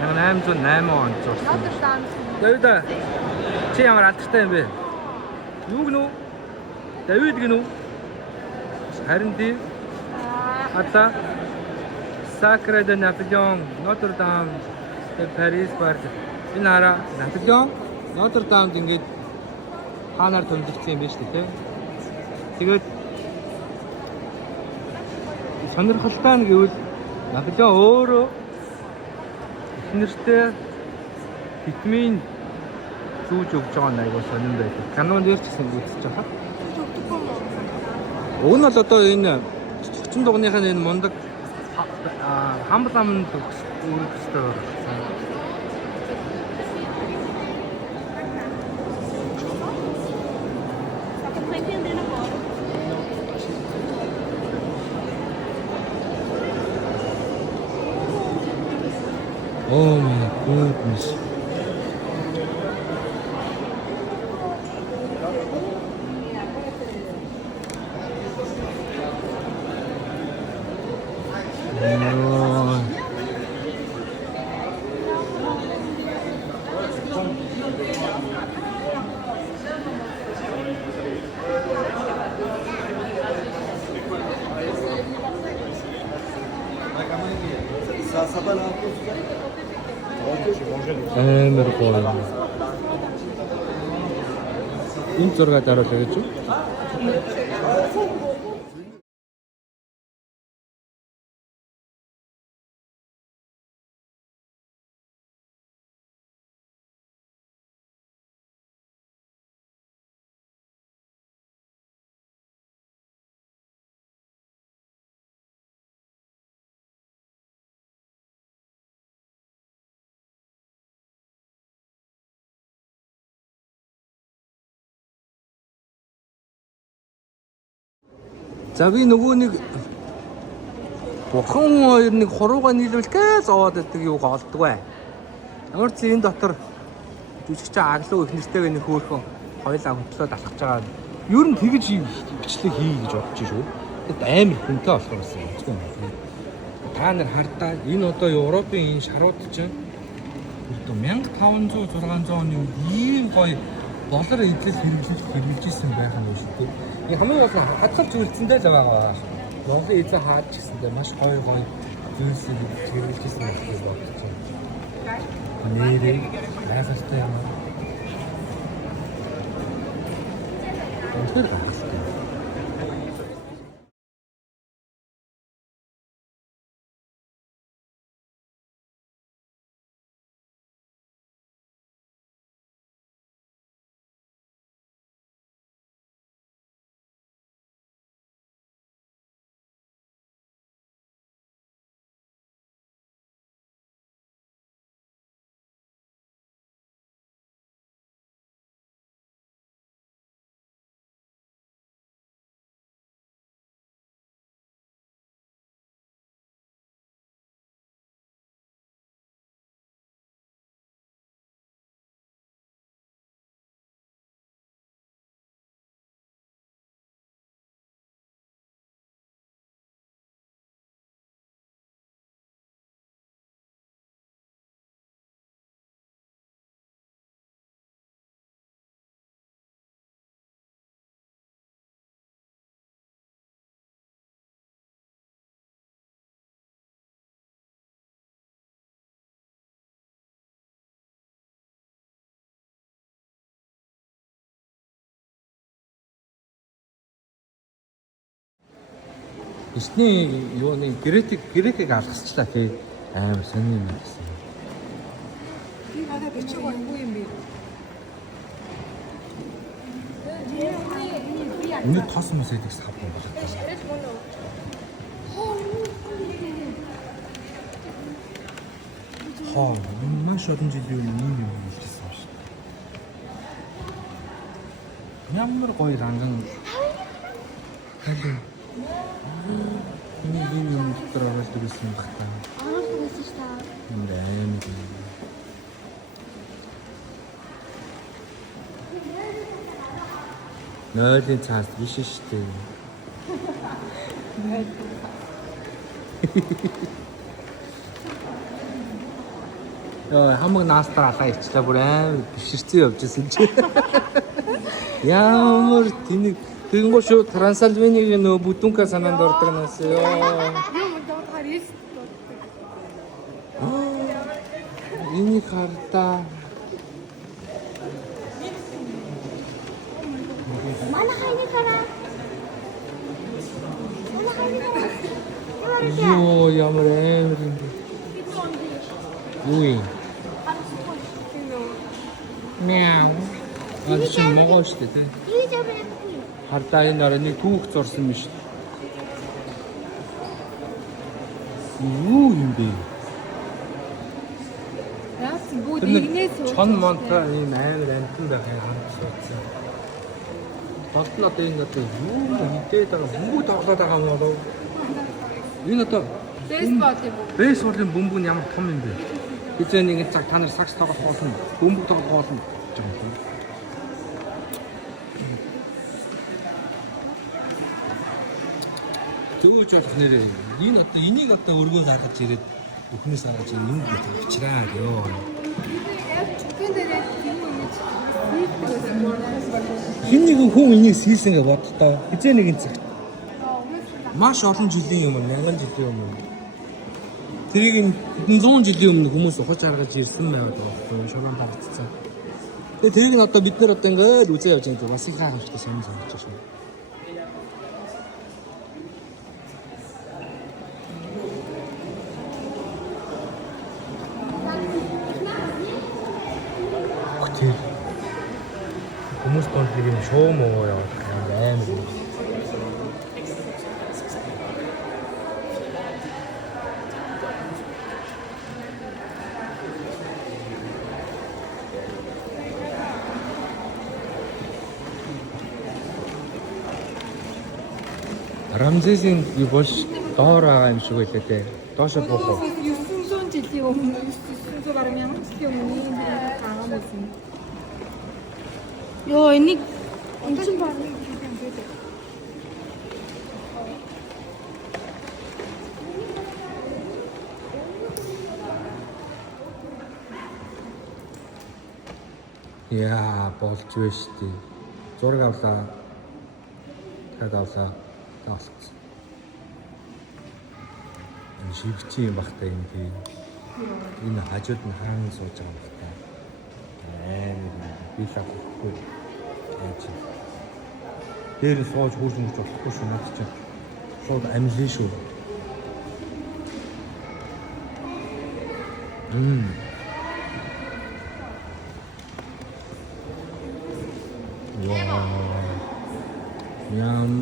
1808 онд зурсан. Дэвид чи ямар алдартай юм бэ? Юу гэнэ үү? Дэвид гэнэ үү? Харин тийм. Ата Sacre de Napoléon, Notre-Dame de Paris парк. Энэ хараа Наполеон Notre-Dameд ингээд хаанаар томдогдсон юм биш үү те. Тэгээд сонирхолтой нь гэвэл Наполеон өөрөө эхнэртээ витамин зүүж өгч байгаа нь айгуу сонирн байдаг. Канон дээр ч гэсэн үзэж байгаа. Уг нь бол одоо энэ цогцон дугныхаа энэ мундаг хамбал амнд өргөстэй байна. Oh my goodness. Амар гоё. Энэ зураг дараалаа гэж үү? За би нөгөө нэг бурхан хоёр нэг хуруугаа нийлвэл гэж зовоод байдаг юу голддог бай. Ямар ч энэ дотор жүжигч аглуу их нэртэйгээ нэг хөөхөн хоёлаа хөтлөөд алхаж байгаа. Ер нь тэгж бичлэг хий гэж бодож шүү. Тэгэд амар хүнтэй болохоор байсан. Та нар хардаа энэ одоо Европын энэ шарууд чинь 1500 600 оны ийм гоё доллар эдлэл хэрэгжилж ирсэн байх нь шүү дээ. Энэ хамгийн гол нь хадгалж үлдсэндээ л байгаа. Монголын эзэн хаад ч гэсэндээ маш гоё зүйлсийг хэрэгжилж ирсэн гэж бодож байна. Нэрээ хайхалтай юм. Тэр гайхалтай. Эсний юуны грекийг алгасчлаа тий амар сонир юм гэсэн. Би надад бичиг юу юм бэ? Нэг тос хүмүүс эдгээс хавдаг болоо. Маш олон жилийн өмнө юм хэлсэн юм шиг. Ямар гоё ранган. Хали. Энэ юм дотор ороод ирсэн баг та. Ороод ирсэн шүү дээ. Амар. Нойлын цаас биш шүү дээ. Яа, хамаг наастар алаа ичлээ бүр амар биширцэн явж ирсэн чи. Ямар тэнийг тэгэнгөө шүү Трансальвиниг нөө бүдүнка санаанд ордог нас ёо. Юм доотгаар ирс. Энийг хардаа. Манай хайны дараа. Ёо ямар амар юм бэ. Юу юм? Мяу. Аа чи могоо шүү дээ тий. Юу ч юм. Хардаа энэ орой нэг түүх зурсан юм шүү. Юу юм бэ? Яац бүгд игнээс Чон монта ийм амар амтан байхыг харж суудсан. Батн одоо энэ одоо юу хитээд байгаа бөмбөг тоглоод байгаа юм болов? Энэ одоо бейсбол юм уу? бейсболын бөмбөг нь ямар том юм бэ? Хизээ нэг цаг та нар сакс тоглох болно, бөмбөг тоглох болно гэж байгаа юм. Төвөж болох нэрээ. Энэ одоо энийг одоо өргөө гаргаж ирээд бүхнээс хараад энэ юм авчраа ёо. Чүкэн дээр юм уу? Хин нэгэн хүн энийг сийсэн гэж боддоо. Хизээ нэгэн цаг. Маш олон жилийн юм, мянган жилийн юм. Тэрийг 100 жилийн өмнө хүмүүс ухаж аргаж ирсэн байгаад байгаа. Шорон хавцсан. Тэгээ тэрийг нь одоо бид нэр одоо ингээд үзээ явж байгаа. Бас их хааштай сонир санагдаж байна. Хүмүүс донд нэг юм шоу муу яваад амар юм. Рамзесийн юу болж доор байгаа юм шиг байлаа те. Доошо буух. 900 жилийн өмнө 900 бараг 1000 жилийн өмнө ийм байгаа байсан. Йоо энийг энэ баг Яа, болж байна шүү дээ. Зураг авлаа. Дахиад авлаа. Таалцсан. Энэ шивчийн юм бахтай юм тийм. Энэ хажууд нь хаан сууж байгаа юм бахтай. Би шахахгүй. Дээр нь сууж хурж мөрч болохгүй шүү над чинь. Шууд амлин шүү. Ямар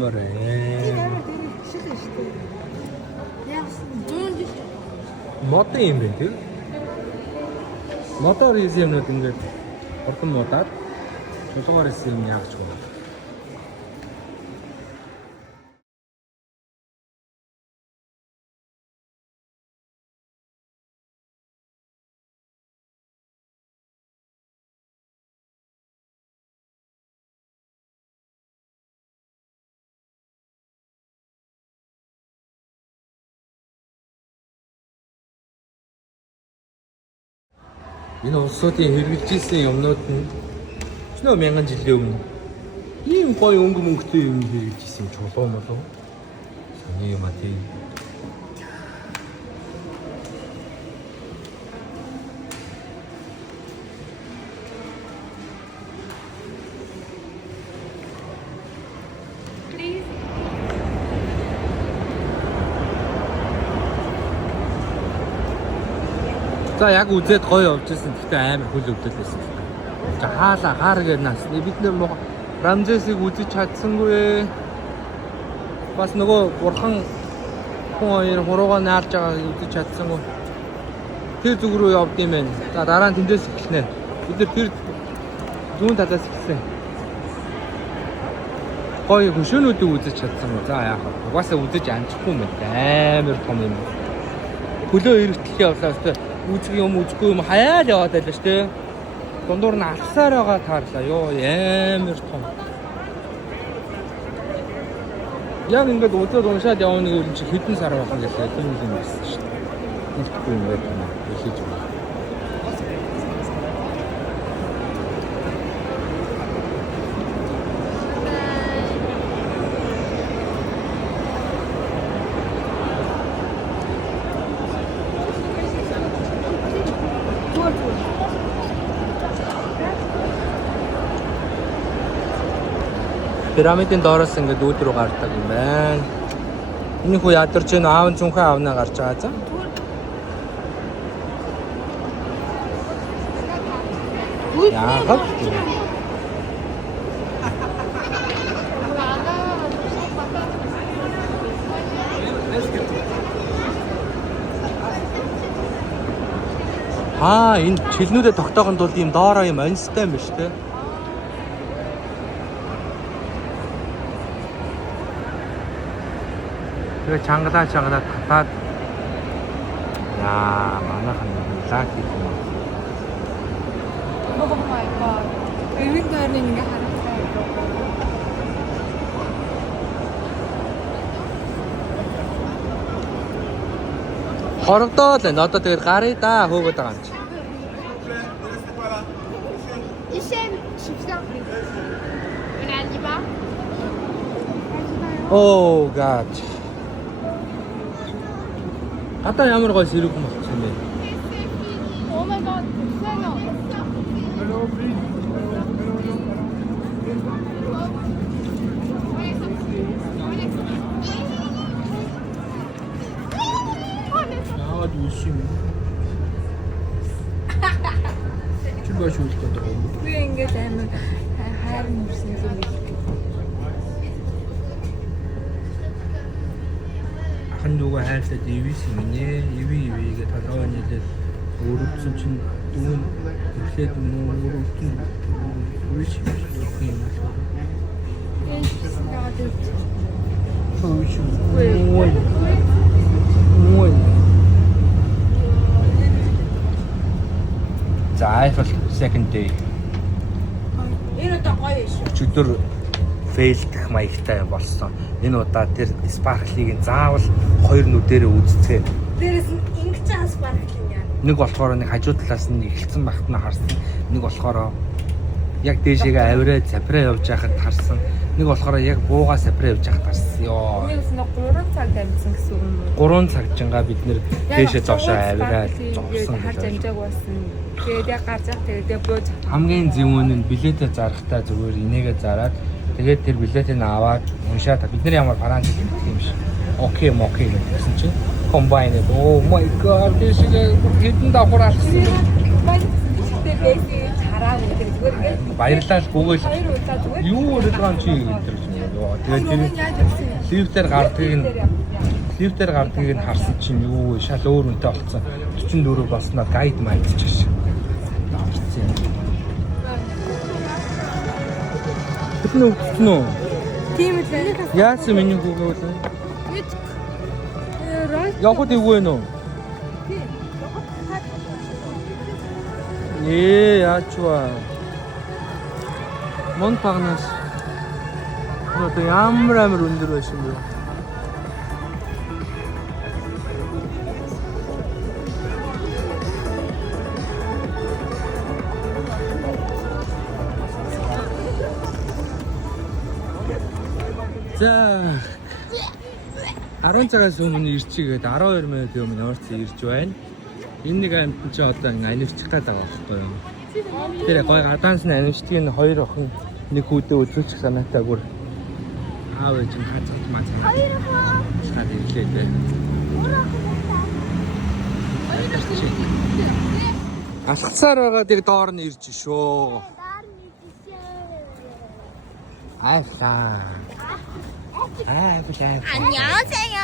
мод юм бэ тийм. Мотор юмнууд ингээд орхон модаад чулуугаар юм яагч байна. Энэ улсуудын хэрэгжилсэн юмнууд нь ч мянган жилийн өмнө ийм гоё өнгө мөнгөтэй юм хэрэгжилсэн чулуу молоо. Сони юм аа тийм. За яг үзээд гоё явж ирсэн. Гэхдээ амар хөл өвдөл байсан. За хааргээд нас. Бид нэр Рамзесийг үзэж чадсангүй. Бас нөгөө бурхан хүн хоёр хуруугаа наалж байгааг үзэж чадсангүй. Тэр зүг рүү явд юм байна. За дараа нь тэндээс эхэлнэ. Бид нэр тэр зүүн талаас эхэлсэн. Гоё хөшөөнүүдийг үзэж чадсангүй. За яах вэ? Угаасаа үзэж амжихгүй юм байна. Амар том юм. Хөлөө эргэтэл явлаа өстой. Үзэх юм үзгүй юм хаяад яваад байлаа шүү дээ. Дундуур нь алсаар байгаа таарлаа. Йоо амар том. Яг ингээд өдөрт уншаад явна гэвэл чи хэдэн сар байх юм гэлээ. Тийм юм байсан шүү дээ. Илтгэхгүй юм байна. Эхэж байна. Пирамидын доороос ингээд үүд рүү гардаг юм байна. Энэ хүү ядарч гэн аав нь зүнхээ авнаа гарч байгаа за. Яагаад? Энэ жилнүүдэд тогтоохын тулд ийм доороо юм онцтой юм байна шүү дээ. Тэгээ чангалаа татаад яа манайхан лак юм. Oh my god. Эвэн таарны ингээ харагдаа. Хорогдоод л одоо тэгээд гарыг да хөөгд байгаа юм чи. Ишэн шивсэн. Үнэлж ба. Oh god. Хата ямар гой сэрэг юм болчихсон бэ? Oh my god. Яагаад үгүй юм? Чи бааш үлдээд байгаа юм. Би ингээд амар хайрын нүрсэн юм. Хан дүүгээ хайрлаад ивэс юм нэ. Ивэгээ толгой нийлээд өөрөвдсөн чинь дүүн эхлээд өөрөвдсөн үгүй юм. Энэ яагаад Хөөш юм. second day. Энэ удаа гоё шүү. Өчигдөр фейлдэх маягтай болсон. Энэ удаа тэр спарклийг заавал хоёр нүдэрээ үзцгээ. Дээрээс нь ингэж байгаа спаркл яа. Нэг болохоор нэг хажуу талаас нь эхэлсэн багт нь харсан. Нэг болохоор яг дээшээгээ авираад сапраа явж байхад харсан. Нэг болохоор яг буугаа сапраа явж байхад харсан. Йоо. Нэгс нэг 3 цаг дамжсан гэсэн үг юм. 3 цаг жингаа бид нэр дээшээ зоошоо авираад зогсон харж гэж. амжааг болсон. Тэгээд яг гарч явах тэгээд бууж. Хамгийн зөвүүн нь билетээ зарахтаа зүгээр инээгээ зараад тэгээд тэр билетийг аваад уншаад бидний ямар паранч гэдэг юм шиг. Окей гэсэн чинь комбайн. Oh my god this is хитэн давхар алсан. Баярлалаа бүгээл юу өрөг гам чи гэдэг юм. Тэгээд тэр лифтээр гардгийг нь харсан чинь юу шал өөр үнэтэй болцсон. 44 болсноо гайд майдчихш. Тэпнэ үтснэ. Тийм үү? Яасан миний хүүгээ бол? Явахд ивгүй нөө. Яачва. Мон пагнас. Одоо ямар өндөр байсан бэ? За 10 цагаас өмнө ирчихгээд 12 минут өмнө орцсон ирж байна. Энэ нэг амт чи одоо анивчих гээд байгаа байхгүй юу? Тэр гоё гадаанс нь анивчдгийг нь хоёр охин нэг хүүдээ өдрөчих санаатай бүр аав ээж нь хацаад мацаа. Хоёр охин. Шаад ирлээ дээ. Алхацаар байгаа дэр доор нь ирж шүү. Айфла. 안녕하세요.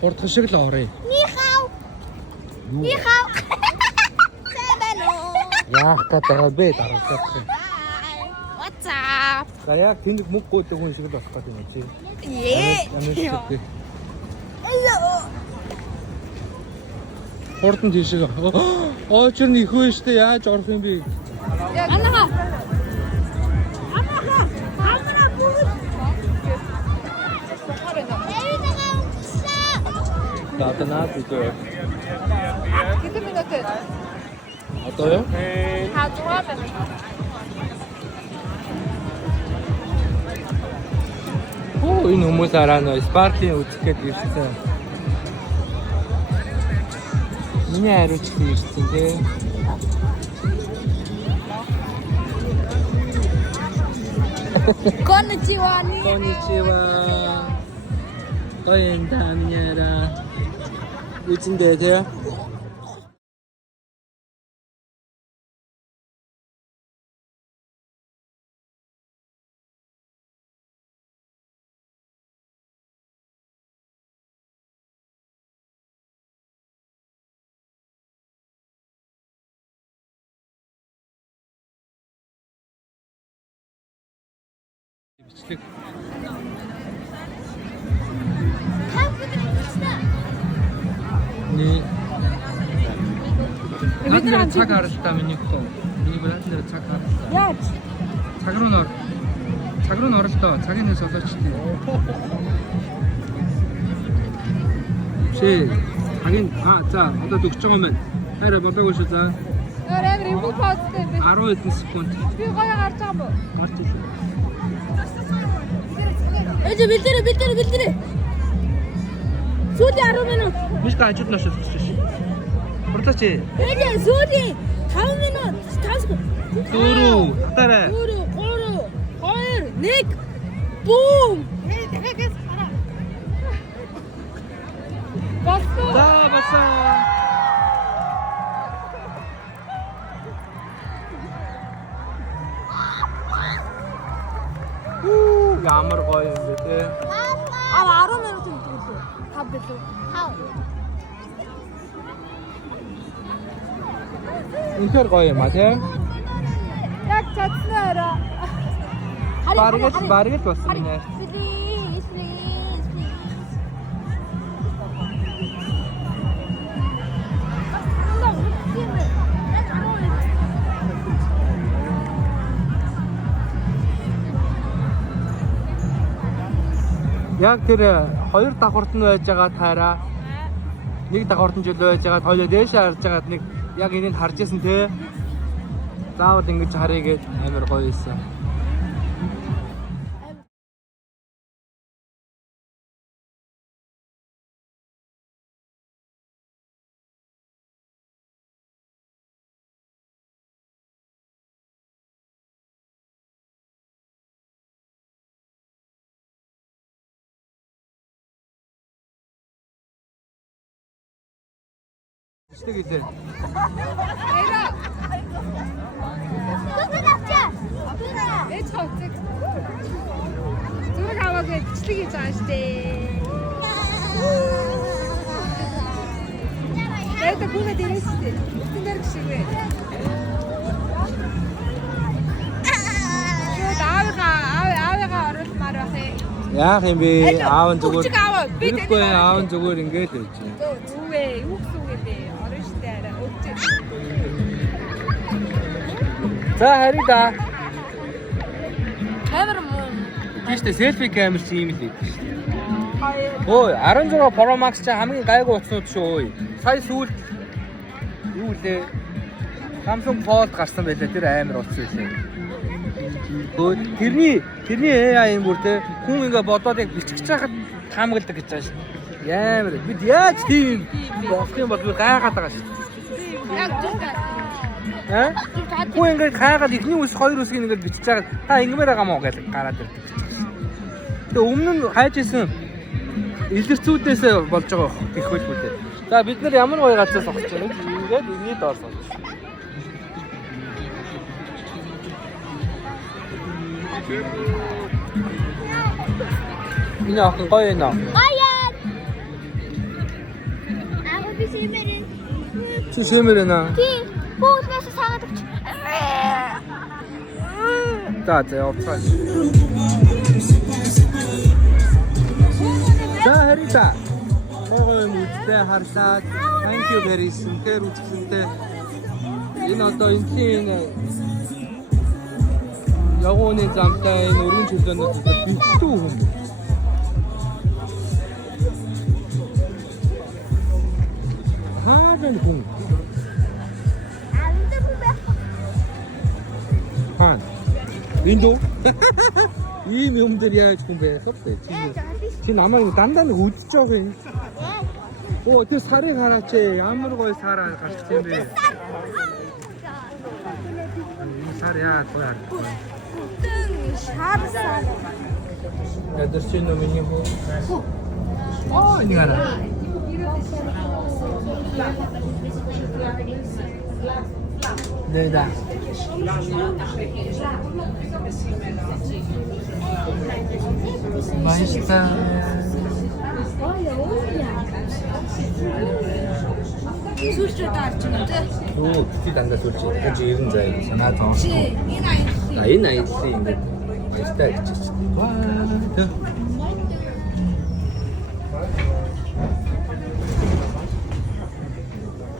Хурд шиг л орё. 니하오. 니하오. 세베노. Яах гэдэг бэ дараатай. What's up? За яг тэнд мөнгө гүйдэг хүн шиг л болох гэдэг юм чи. 예. Хурдан тийшээ. Очор нь их вэ штэ яаж орох юм бэ? 안나가. Даатана зүгээр. Хэдэн минут вэ? Одоо юу? Та 6 минут. Энэ хүмүүс араа нөө спарклийн үзэх гээд ирсэн. Миний хариуч ирсэн тий. Konnichiwa. Konnichiwa. Goyenda minyara. Үчиндээ тий. Бичлэг. Ни. Бид нар цаг харалтаа миний хөө. Миний бэлэнээр цаг харалтаа. Яаж? Цаг руу н ор. Цаг руу н оролтоо. Цагийн нэг солиоч тий. Шээ. Цагийн за одоо дөгч байгаа юм байна. Хараа болоогүй шүү за. Амар юм поосттэй би. 10 хэдэн секунд. Би гоё гарч байгаа мó. Гарч ирсэн. Эжэ бэлдэрэ. Сүүлийн 10 минут. Мишка ажид ношоо гэж. Хурдаач. Эжэ сүүлийн 5 минут. 5 секунд. 4 татаарай. 4 3 2 1 бум. Басуу. За басаа. Ямар гоё юм бэ те. 10 минут үлдээ. Хав билүү? Хав. Үнэхээр гоё юм а те. Яг чадсанаараа. Баргал болсон нэ. Please. Яг тэр хоёр давхарт нь байж байгаа таараа нэг давхарт нь жил байж байгаа хоёлоо дээшээ харж байгаад нэг яг энийг харж исэн те. Заавал ингэж харъя гээд амар гоё исэн. Тэг илээ. Ээж хавцэг. Зүрх аваад бичлэг хийж байгаа штэ. Это гүнэ дээрээстэй. Бүтэн дээр гişгвэ. Аавыгаа оруулмаар байх юм. Яах юм бэ? Аав нь зүгээр. Өчиг аав. Би Тэгэхгүй аав нь зүгээр ингэж байж байна. Юу вэ? Юу гэсэн үг юм бэ? Орно штэ арай. Өчиг. За хари да. Камер муу. Тийштэй селфи камер чи юм л байдаг шүү дээ. Ой 16 Pro Max чи хамгийн гайгүй утснууд шүү ой. Сая сүүлд юу лээ? Samsung Fold гарсан байлаа тэр амар утас байлаа. Өө тэрний AI бүр те хүн ингээ бодоод яг бичих чахад таамагладаг гэж байгаа шүү. Амар бид яаж тийм болох юм бол би гайхаад байгаа шүү. Яг зүг. Хүн ингээ гайхаад ихний үс хоёр үсгийг ингээ бичиж байгаа та ингэмээр байгаа мó гэж гараад ирдэг. Тэгээ өмнө нь хайж исэн илэрцүүдээс болж байгаа гэх байлгүй те. За бид нар ямар гоё газраас огч байна вэ? Ингээд энэний доор сууж. Энэ охин гоё нөө. Аяа. Аа би сэмэрэн. Чи сэмэр нэ? Тий. Хүүснээс саагаад өгч. За явцгаа. За харита. Гой мэдээ харлаа. Thank you very much. Тэр үзсэнтэй. Энэ одоо энэ явгооны замтай энэ өргөн чөлөөнөд битүү хүн. Хаан хүн. Хаан. Эндөө. Ийм юм дээр яаж хүн байх вэ? Чи намайг дандаа нэг үдчихэж байгаа юм. Оо тэр сарыг хараач ээ. Ямар гоё сар гарч юм бэ? Сар яа гоё. Шаарсан. Эдэрчэн миний хөө. Оо нигара. Дэда. 맛있다. Сүрчүүд арч юм те. Юу бити дандаа сүлж байгаа чи ирэн заяа санаа тоо. Чи энэ аян. Энэ аядлаа ингээд баяртай гэж чи. Ваа.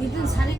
Эдэн сарын